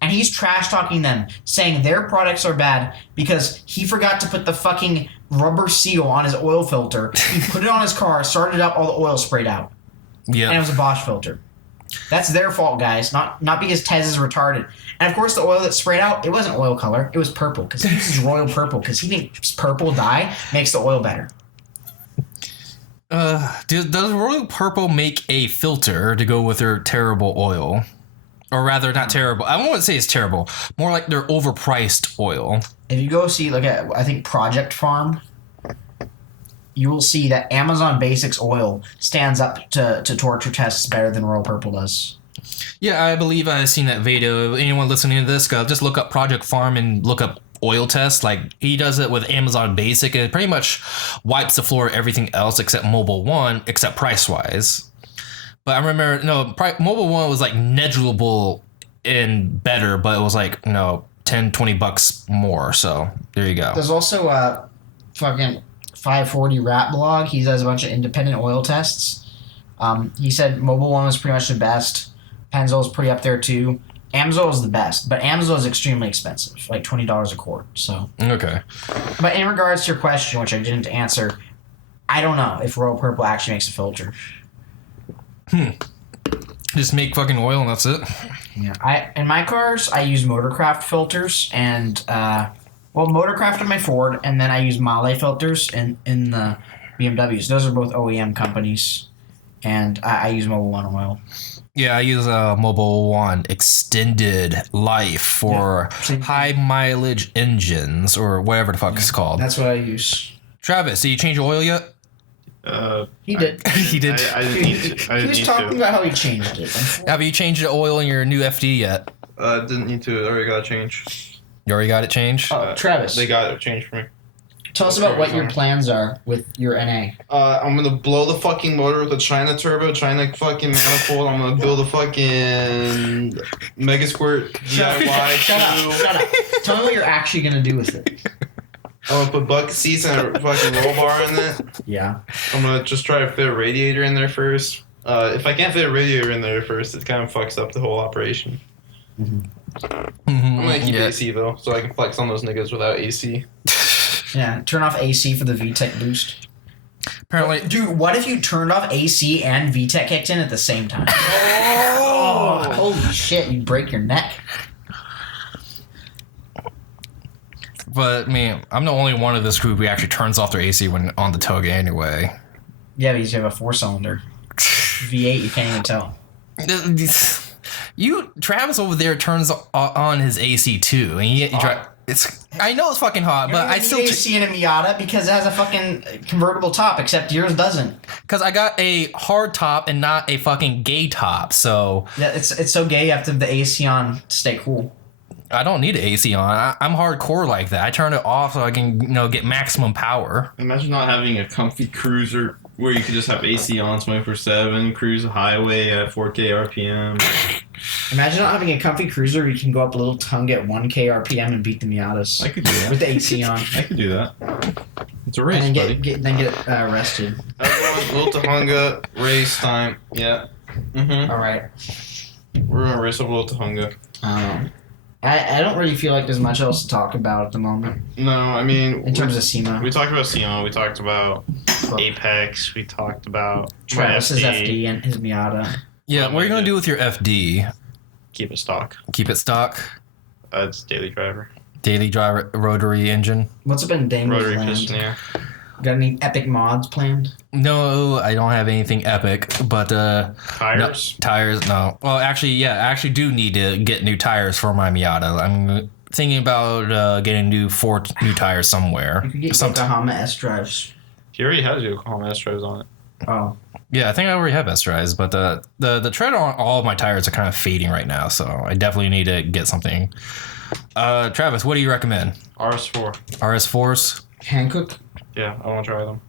And he's trash talking them, saying their products are bad because he forgot to put the fucking rubber seal on his oil filter. He put it on his car, started up, all the oil sprayed out. Yeah. And it was a Bosch filter. That's their fault, guys. Not because Tez is retarded. And of course, the oil that sprayed out, it wasn't oil color. It was purple because he uses Royal Purple because he thinks purple dye makes the oil better. Does Royal Purple make a filter to go with their terrible oil? Or rather, not terrible. I won't say it's terrible. More like their overpriced oil. If you go see, I think Project Farm, you will see that Amazon Basics oil stands up to torture tests better than Royal Purple does. Yeah, I believe I've seen that video. Anyone listening to this, just look up Project Farm and look up oil test. Like, he does it with Amazon Basic, and it pretty much wipes the floor of everything else except Mobile One, except price wise. But I remember, Mobile One was like negligible and better, but it was like, $10-$20 more. So there you go. There's also a fucking 540 Rat blog. He does a bunch of independent oil tests. He said Mobile One was pretty much the best. Pennzoil is pretty up there too. Amsoil is the best, but Amsoil is extremely expensive, like $20 a quart. So okay. But in regards to your question, which I didn't answer, I don't know if Royal Purple actually makes a filter. Just make fucking oil and that's it. Yeah. In my cars, I use Motorcraft filters and Motorcraft in my Ford, and then I use Mahle filters in the BMWs. Those are both OEM companies, and I use Mobile One oil. Yeah, I use Mobile One extended life for high mileage engines or whatever the fuck it's called. That's what I use. Travis, did you change your oil yet? He did. He did. I didn't need to. He was talking about how he changed it. Have you changed the oil in your new FD yet? Didn't need to. I already got it changed. You already got it changed? Travis, They got it changed for me. tell us about what your plans are with your NA. I'm gonna blow the fucking motor with a China turbo, China fucking manifold. I'm gonna build a fucking Mega Squirt DIY. Shut up. Tell me what you're actually gonna do with it. I'm gonna put bucket seats and a fucking roll bar in it. Yeah. I'm gonna just try to fit a radiator in there first. If I can't fit a radiator in there first, it kind of fucks up the whole operation. I'm gonna keep AC though, so I can flex on those niggas without AC. Yeah, turn off AC for the VTEC boost. Apparently, Dude, what if you turned off AC and VTEC kicked in at the same time? Oh, holy shit, you'd break your neck. but I mean, I'm the only one of this group who actually turns off their AC when on the Touge anyway. Yeah, because you have a 4-cylinder. V8, you can't even tell. Travis over there turns on his AC too, and I know it's fucking hot, but I still AC in a Miata because it has a fucking convertible top, except yours doesn't. Because I got a hard top and not a fucking gay top, so Yeah, it's so gay you have to have the AC on to stay cool. I don't need the AC on. I'm hardcore like that. I turn it off so I can get maximum power. Imagine not having a comfy cruiser where you could just have AC on 24/7, cruise a highway at 4K RPM. Imagine not having a comfy cruiser where you can go up a little tongue at 1K RPM and beat the Miatas. I could do that. With the AC on. I could do that. It's a race, and buddy. then get arrested. Everyone, Little Tahunga, race time. Yeah. Mm-hmm. All right. We're going to race up Little Tahunga. I don't really feel like there's much else to talk about at the moment. No, I mean... In terms of SEMA. We talked about SEMA. We talked about APEX. We talked about Travis's FD and his Miata. Yeah, what are you going to do with your FD? Keep it stock. Keep it stock? It's daily driver. Daily driver rotary engine? What's up in Dangle's Rotary land? piston, yeah. Got any epic mods planned? No, I don't have anything epic, but Tires? Tires, no. Well, actually, I actually do need to get new tires for my Miata. I'm thinking about getting 4 new tires somewhere. You could get Yokohama S-Drives. He already has Yokohama S-Drives on it. Oh. Yeah, I think I already have S-Drives, but the tread on all of my tires are kind of fading right now, so I definitely need to get something. Travis, what do you recommend? RS4. RS4s? Hankook? Yeah, I want to try them.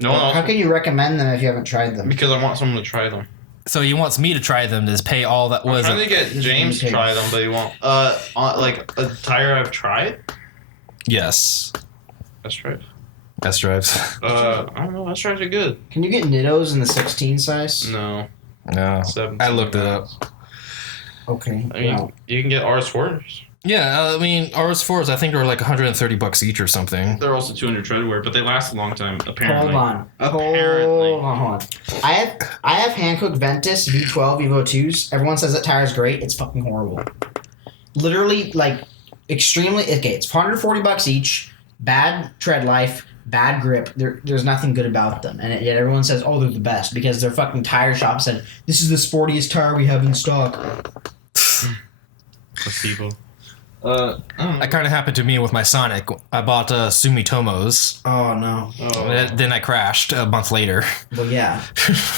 No one else. How can you recommend them if you haven't tried them? Because I want someone to try them. So he wants me to try them to pay all that was. I'm trying to get James to try them, but he won't. Like a tire I've tried. Yes. S-Drive. S-Drives. I don't know. S-Drives are good. Can you get Nittos in the 16 size? No. No. 17. I looked it up. Okay. I mean, you can get RS4s. Yeah, I mean RS4s. I think are like $130 each or something. They're also 200 tread wear, but they last a long time. Apparently. Hold on. Apparently. Hold on. I have Hankook Ventus V12 Evo 2s. Everyone says that tire is great. It's fucking horrible. Literally, like, extremely. Okay, it's $140 each. Bad tread life. Bad grip. There's nothing good about them, and yet everyone says, "Oh, they're the best," because their fucking tire shop said, "This is the sportiest tire we have in stock." Placebo. That kind of happened to me with my Sonic. I bought Sumitomo's. Oh no. Then I crashed a month later. Well, yeah.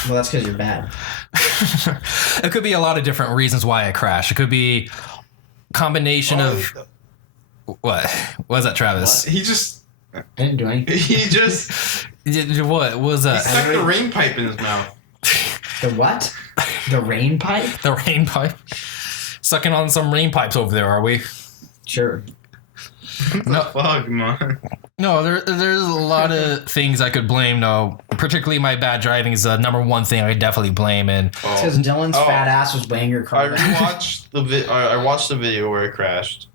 Well, that's because you're bad. It could be a lot of different reasons why I crashed. It could be combination of what? What was that, Travis? He just. I didn't do anything. He just. What was that? He stuck the rain pipe in his mouth. The what? The rain pipe? The rain pipe. Sucking on some rain pipes over there, are we? Sure. No, Fuck, man. no. There's a lot of things I could blame. No, particularly my bad driving is the number one thing I definitely blame. And It's because Dylan's fat ass was weighing your car. I rewatched I watched the video where it crashed.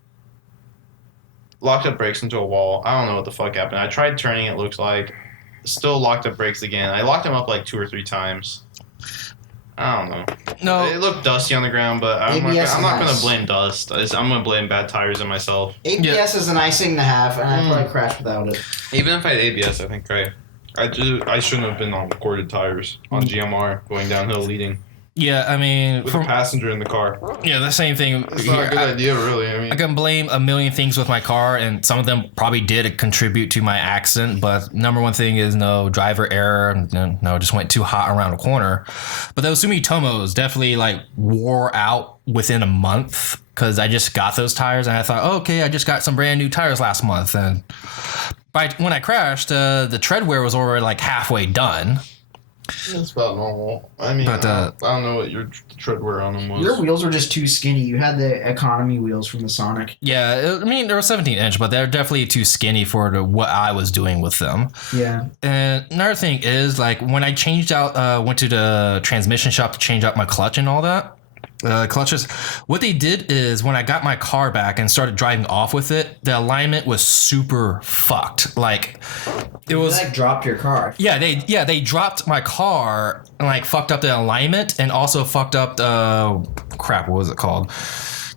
Locked up brakes into a wall. I don't know what the fuck happened. I tried turning. It looks like still locked up brakes again. I locked them up like 2 or 3 times. I don't know. no, It looked dusty on the ground, but I'm not going to blame dust. I'm going to blame bad tires and myself. APS is a nice thing to have, and I probably crashed without it. Even if I had ABS, I think I shouldn't have been on corded tires on GMR going downhill leading yeah. I mean, with a passenger in the car. yeah, the same thing. It's not a good idea, really. I mean, I can blame a million things with my car, and some of them probably did contribute to my accident. But number one thing is no driver error. No, just went too hot around a corner. But those Sumitomos definitely like wore out within a month because I just got those tires, and I thought, oh, okay, I just got some brand new tires last month, and when I crashed, the tread wear was already like halfway done. that's about normal. I mean, But, I don't know what your tread wear on them was. Your wheels were just too skinny. You had the economy wheels from the Sonic. Yeah, I mean, they were 17-inch, but they're definitely too skinny for what I was doing with them. Yeah. And another thing is, like, when I changed out, went to the transmission shop to change out my clutch and all that, clutches, what they did is when I got my car back and started driving off with it, the alignment was super fucked. Like, it was You like dropped your car. Yeah, they dropped my car and like fucked up the alignment and also fucked up the what was it called?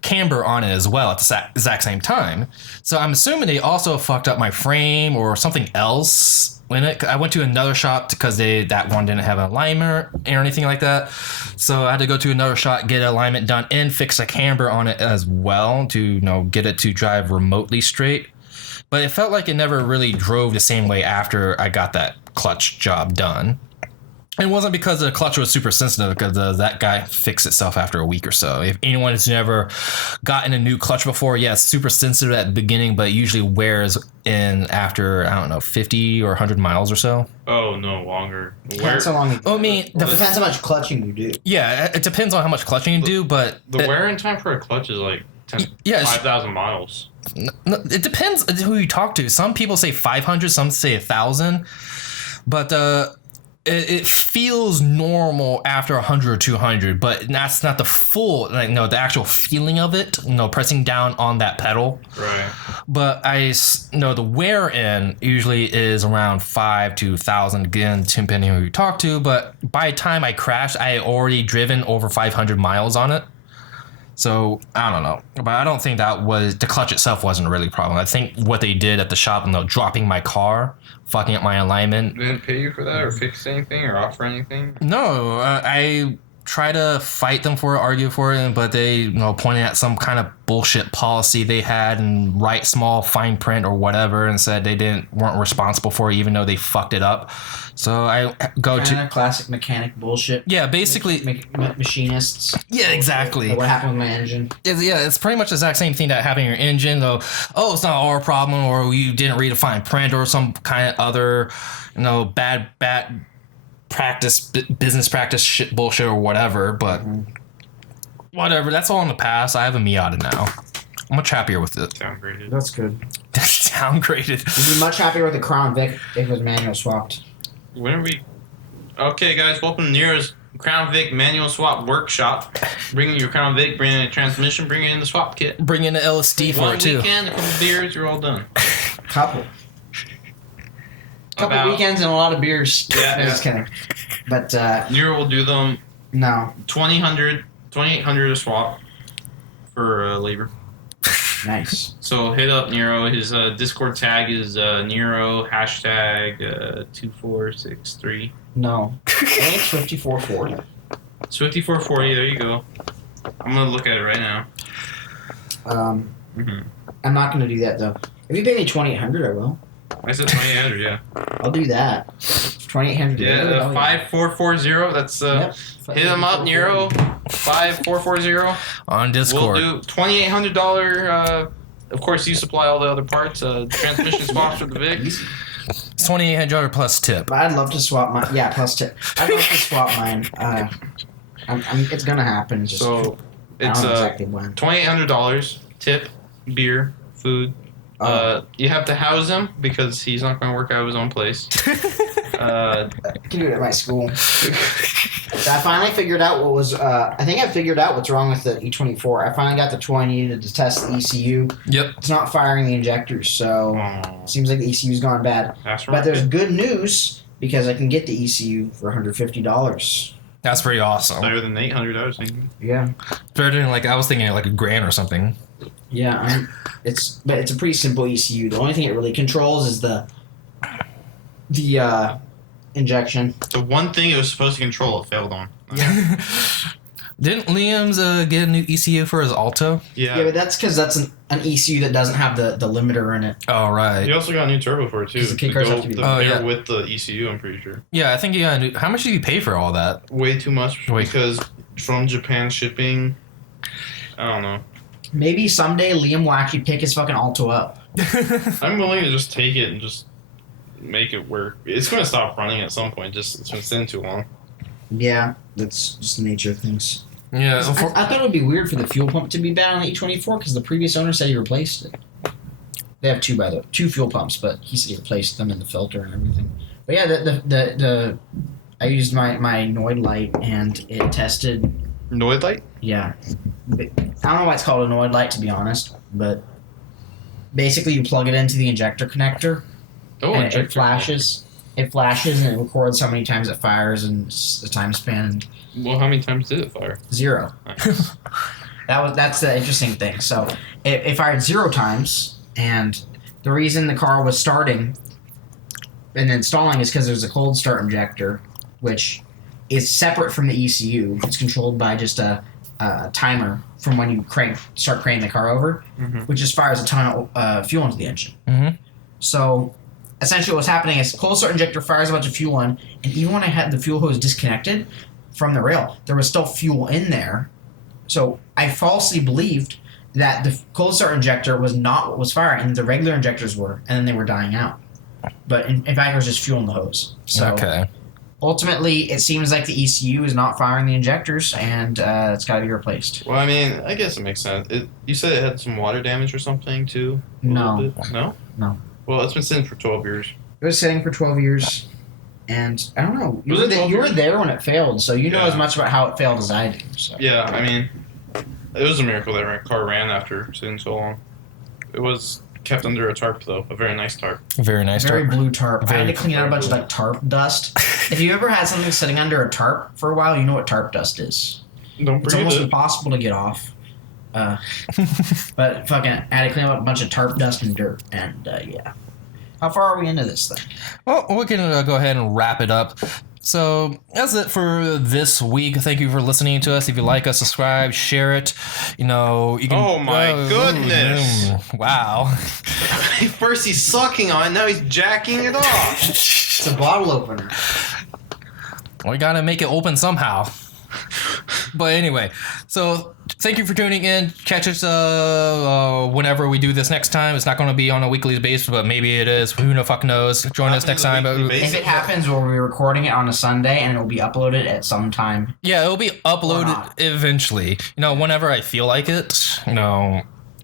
Camber on it as well at the exact same time. So I'm assuming they also fucked up my frame or something else in it. I went to another shop because that one didn't have an alignment or anything like that. So I had to go to another shop, get an alignment done, and fix a camber on it as well to get it to drive remotely straight. But it felt like it never really drove the same way after I got that clutch job done. It wasn't because the clutch was super sensitive, because that guy fixed itself after a week or so. If anyone has never gotten a new clutch before, yeah, it's super sensitive at the beginning, but it usually wears in after, I don't know, 50 or 100 miles or so. Oh, no, longer. Depends how long. I mean, Depends how much clutching you do. Yeah, it depends on how much clutching you do, but The wear and time for a clutch is like 5,000 miles. It depends on who you talk to. Some people say 500, some say 1,000, but it feels normal after 100 or 200, but that's not the full, the actual feeling of it, pressing down on that pedal. Right. But the wear in usually is around 5 to 1,000, again, depending on who you talk to. But by the time I crashed, I had already driven over 500 miles on it. So I don't know, but I don't think the clutch itself wasn't really a problem. I think what they did at the shop, dropping my car, fucking up my alignment. They didn't pay you for that or fix anything or offer anything? No, I try to fight them for it, argue for it, but they pointed at some kind of bullshit policy they had and write small fine print or whatever and said they weren't responsible for it, even though they fucked it up. So I go to classic mechanic bullshit. Yeah, basically machinists. Yeah, exactly. What happened with my engine? It's pretty much the exact same thing that happened in your engine. Though, it's not our problem, or you didn't read a fine print, or some kind of other, bad practice, business practice shit bullshit or whatever. But whatever, that's all in the past. I have a Miata now. I'm much happier with it. Downgraded. That's good. Downgraded. You'd be much happier with the Crown Vic if it was manual swapped. When are we? Okay, guys, welcome to Nero's Crown Vic manual swap workshop. Bring in your Crown Vic, bring in a transmission, bring in the swap kit. Bring in the LSD for it too. One weekend, a couple beers, you're all done. Couple weekends and a lot of beers. Yeah, Just kidding. But Nero will do them. No. 2,800 a swap for labor. Nice. So hit up Nero. His Discord tag is Nero #2463. No. I think it's 5440. It's 5440. There you go. I'm gonna look at it right now. Mm-hmm. I'm not going to do that though. If you pay me $2,800, I will. I said 2,800. Yeah. I'll do that. $2,800. Yeah. 5440. That's hit him up, Nero. 5440 on Discord. We'll do $2,800. Of course, you supply all the other parts. Transmission swaps with the Vic. It's $2,800 plus tip. I'd love to swap mine. Yeah, plus tip. I'd love to swap mine. It's gonna happen. Just, so it's exactly when. $2,800 tip, beer, food. You have to house him because he's not going to work out of his own place. I can do it at my school. I finally figured out what was. I think I figured out what's wrong with the E24. I finally got the tool I needed to test the ECU. Yep. It's not firing the injectors, so seems like the ECU's gone bad. That's right. But there's good news because I can get the ECU for $150. That's pretty awesome. Better than $800, I was thinking. Yeah. Better than I was thinking like $1,000 or something. Yeah, it's a pretty simple ECU. The only thing it really controls is the injection. The one thing it was supposed to control, it failed on. Yeah. Didn't Liam's get a new ECU for his Alto? Yeah, but that's because that's an ECU that doesn't have the limiter in it. Oh, right. You also got a new turbo for it, too. The kick cars have to be with the ECU, I'm pretty sure. Yeah, I think you got a new... How much did you pay for all that? Way too much because from Japan shipping, I don't know. Maybe someday Liam will actually pick his fucking Alto up. I'm willing to just take it and just make it work. It's going to stop running at some point. It's been sitting too long. Yeah, that's just the nature of things. Yeah. I thought it would be weird for the fuel pump to be bad on the E24 because the previous owner said he replaced it. They have two, by the way, 2 fuel pumps, but he said he replaced them in the filter and everything. But yeah, the I used my Noid light and it tested. Noid light? Yeah. I don't know why it's called a Noid light, to be honest, but basically you plug it into the injector connector and it flashes. It flashes and it records how many times it fires and the time span. Well, how many times did it fire? 0. Nice. That's the interesting thing. So it fired 0 times, and the reason the car was starting and then stalling is because there's a cold start injector, which is separate from the ECU. It's controlled by just a timer from when you start cranking the car over, which just fires a ton of fuel into the engine. Mm-hmm. So essentially what's happening is cold start injector fires a bunch of fuel in, and even when I had the fuel hose disconnected from the rail, there was still fuel in there. So I falsely believed that the cold start injector was not what was firing, and the regular injectors were, and then they were dying out. But in fact, there was just fuel in the hose. So ultimately, it seems like the ECU is not firing the injectors, and it's got to be replaced. Well, I mean, I guess it makes sense. You said it had some water damage or something, too? No. No? No. Well, it's been sitting for 12 years. It was sitting for 12 years, and I don't know. You were there when it failed, so you know as much about how it failed as I do. So. Yeah, I mean, it was a miracle that car ran after sitting so long. It was kept under a tarp, though. A very nice tarp. Very nice tarp. Very blue tarp. I had to clean out a bunch of tarp dust. If you ever had something sitting under a tarp for a while, you know what tarp dust is. It's almost impossible to get off. But fucking, I had to clean up a bunch of tarp dust and dirt, and yeah. How far are we into this thing? Well, we can go ahead and wrap it up. So that's it for this week. Thank you for listening to us. If you like us, subscribe, share it. You can. Oh my goodness! Wow. First he's sucking on it, now he's jacking it off. It's a bottle opener. We gotta make it open somehow. But anyway, so thank you for tuning in. Catch us whenever we do this next time. It's not going to be on a weekly basis, but maybe it is. Who the fuck knows? Join us next time. If it happens, we'll be recording it on a Sunday, and it'll be uploaded at some time. Yeah, it'll be uploaded eventually. Whenever I feel like it.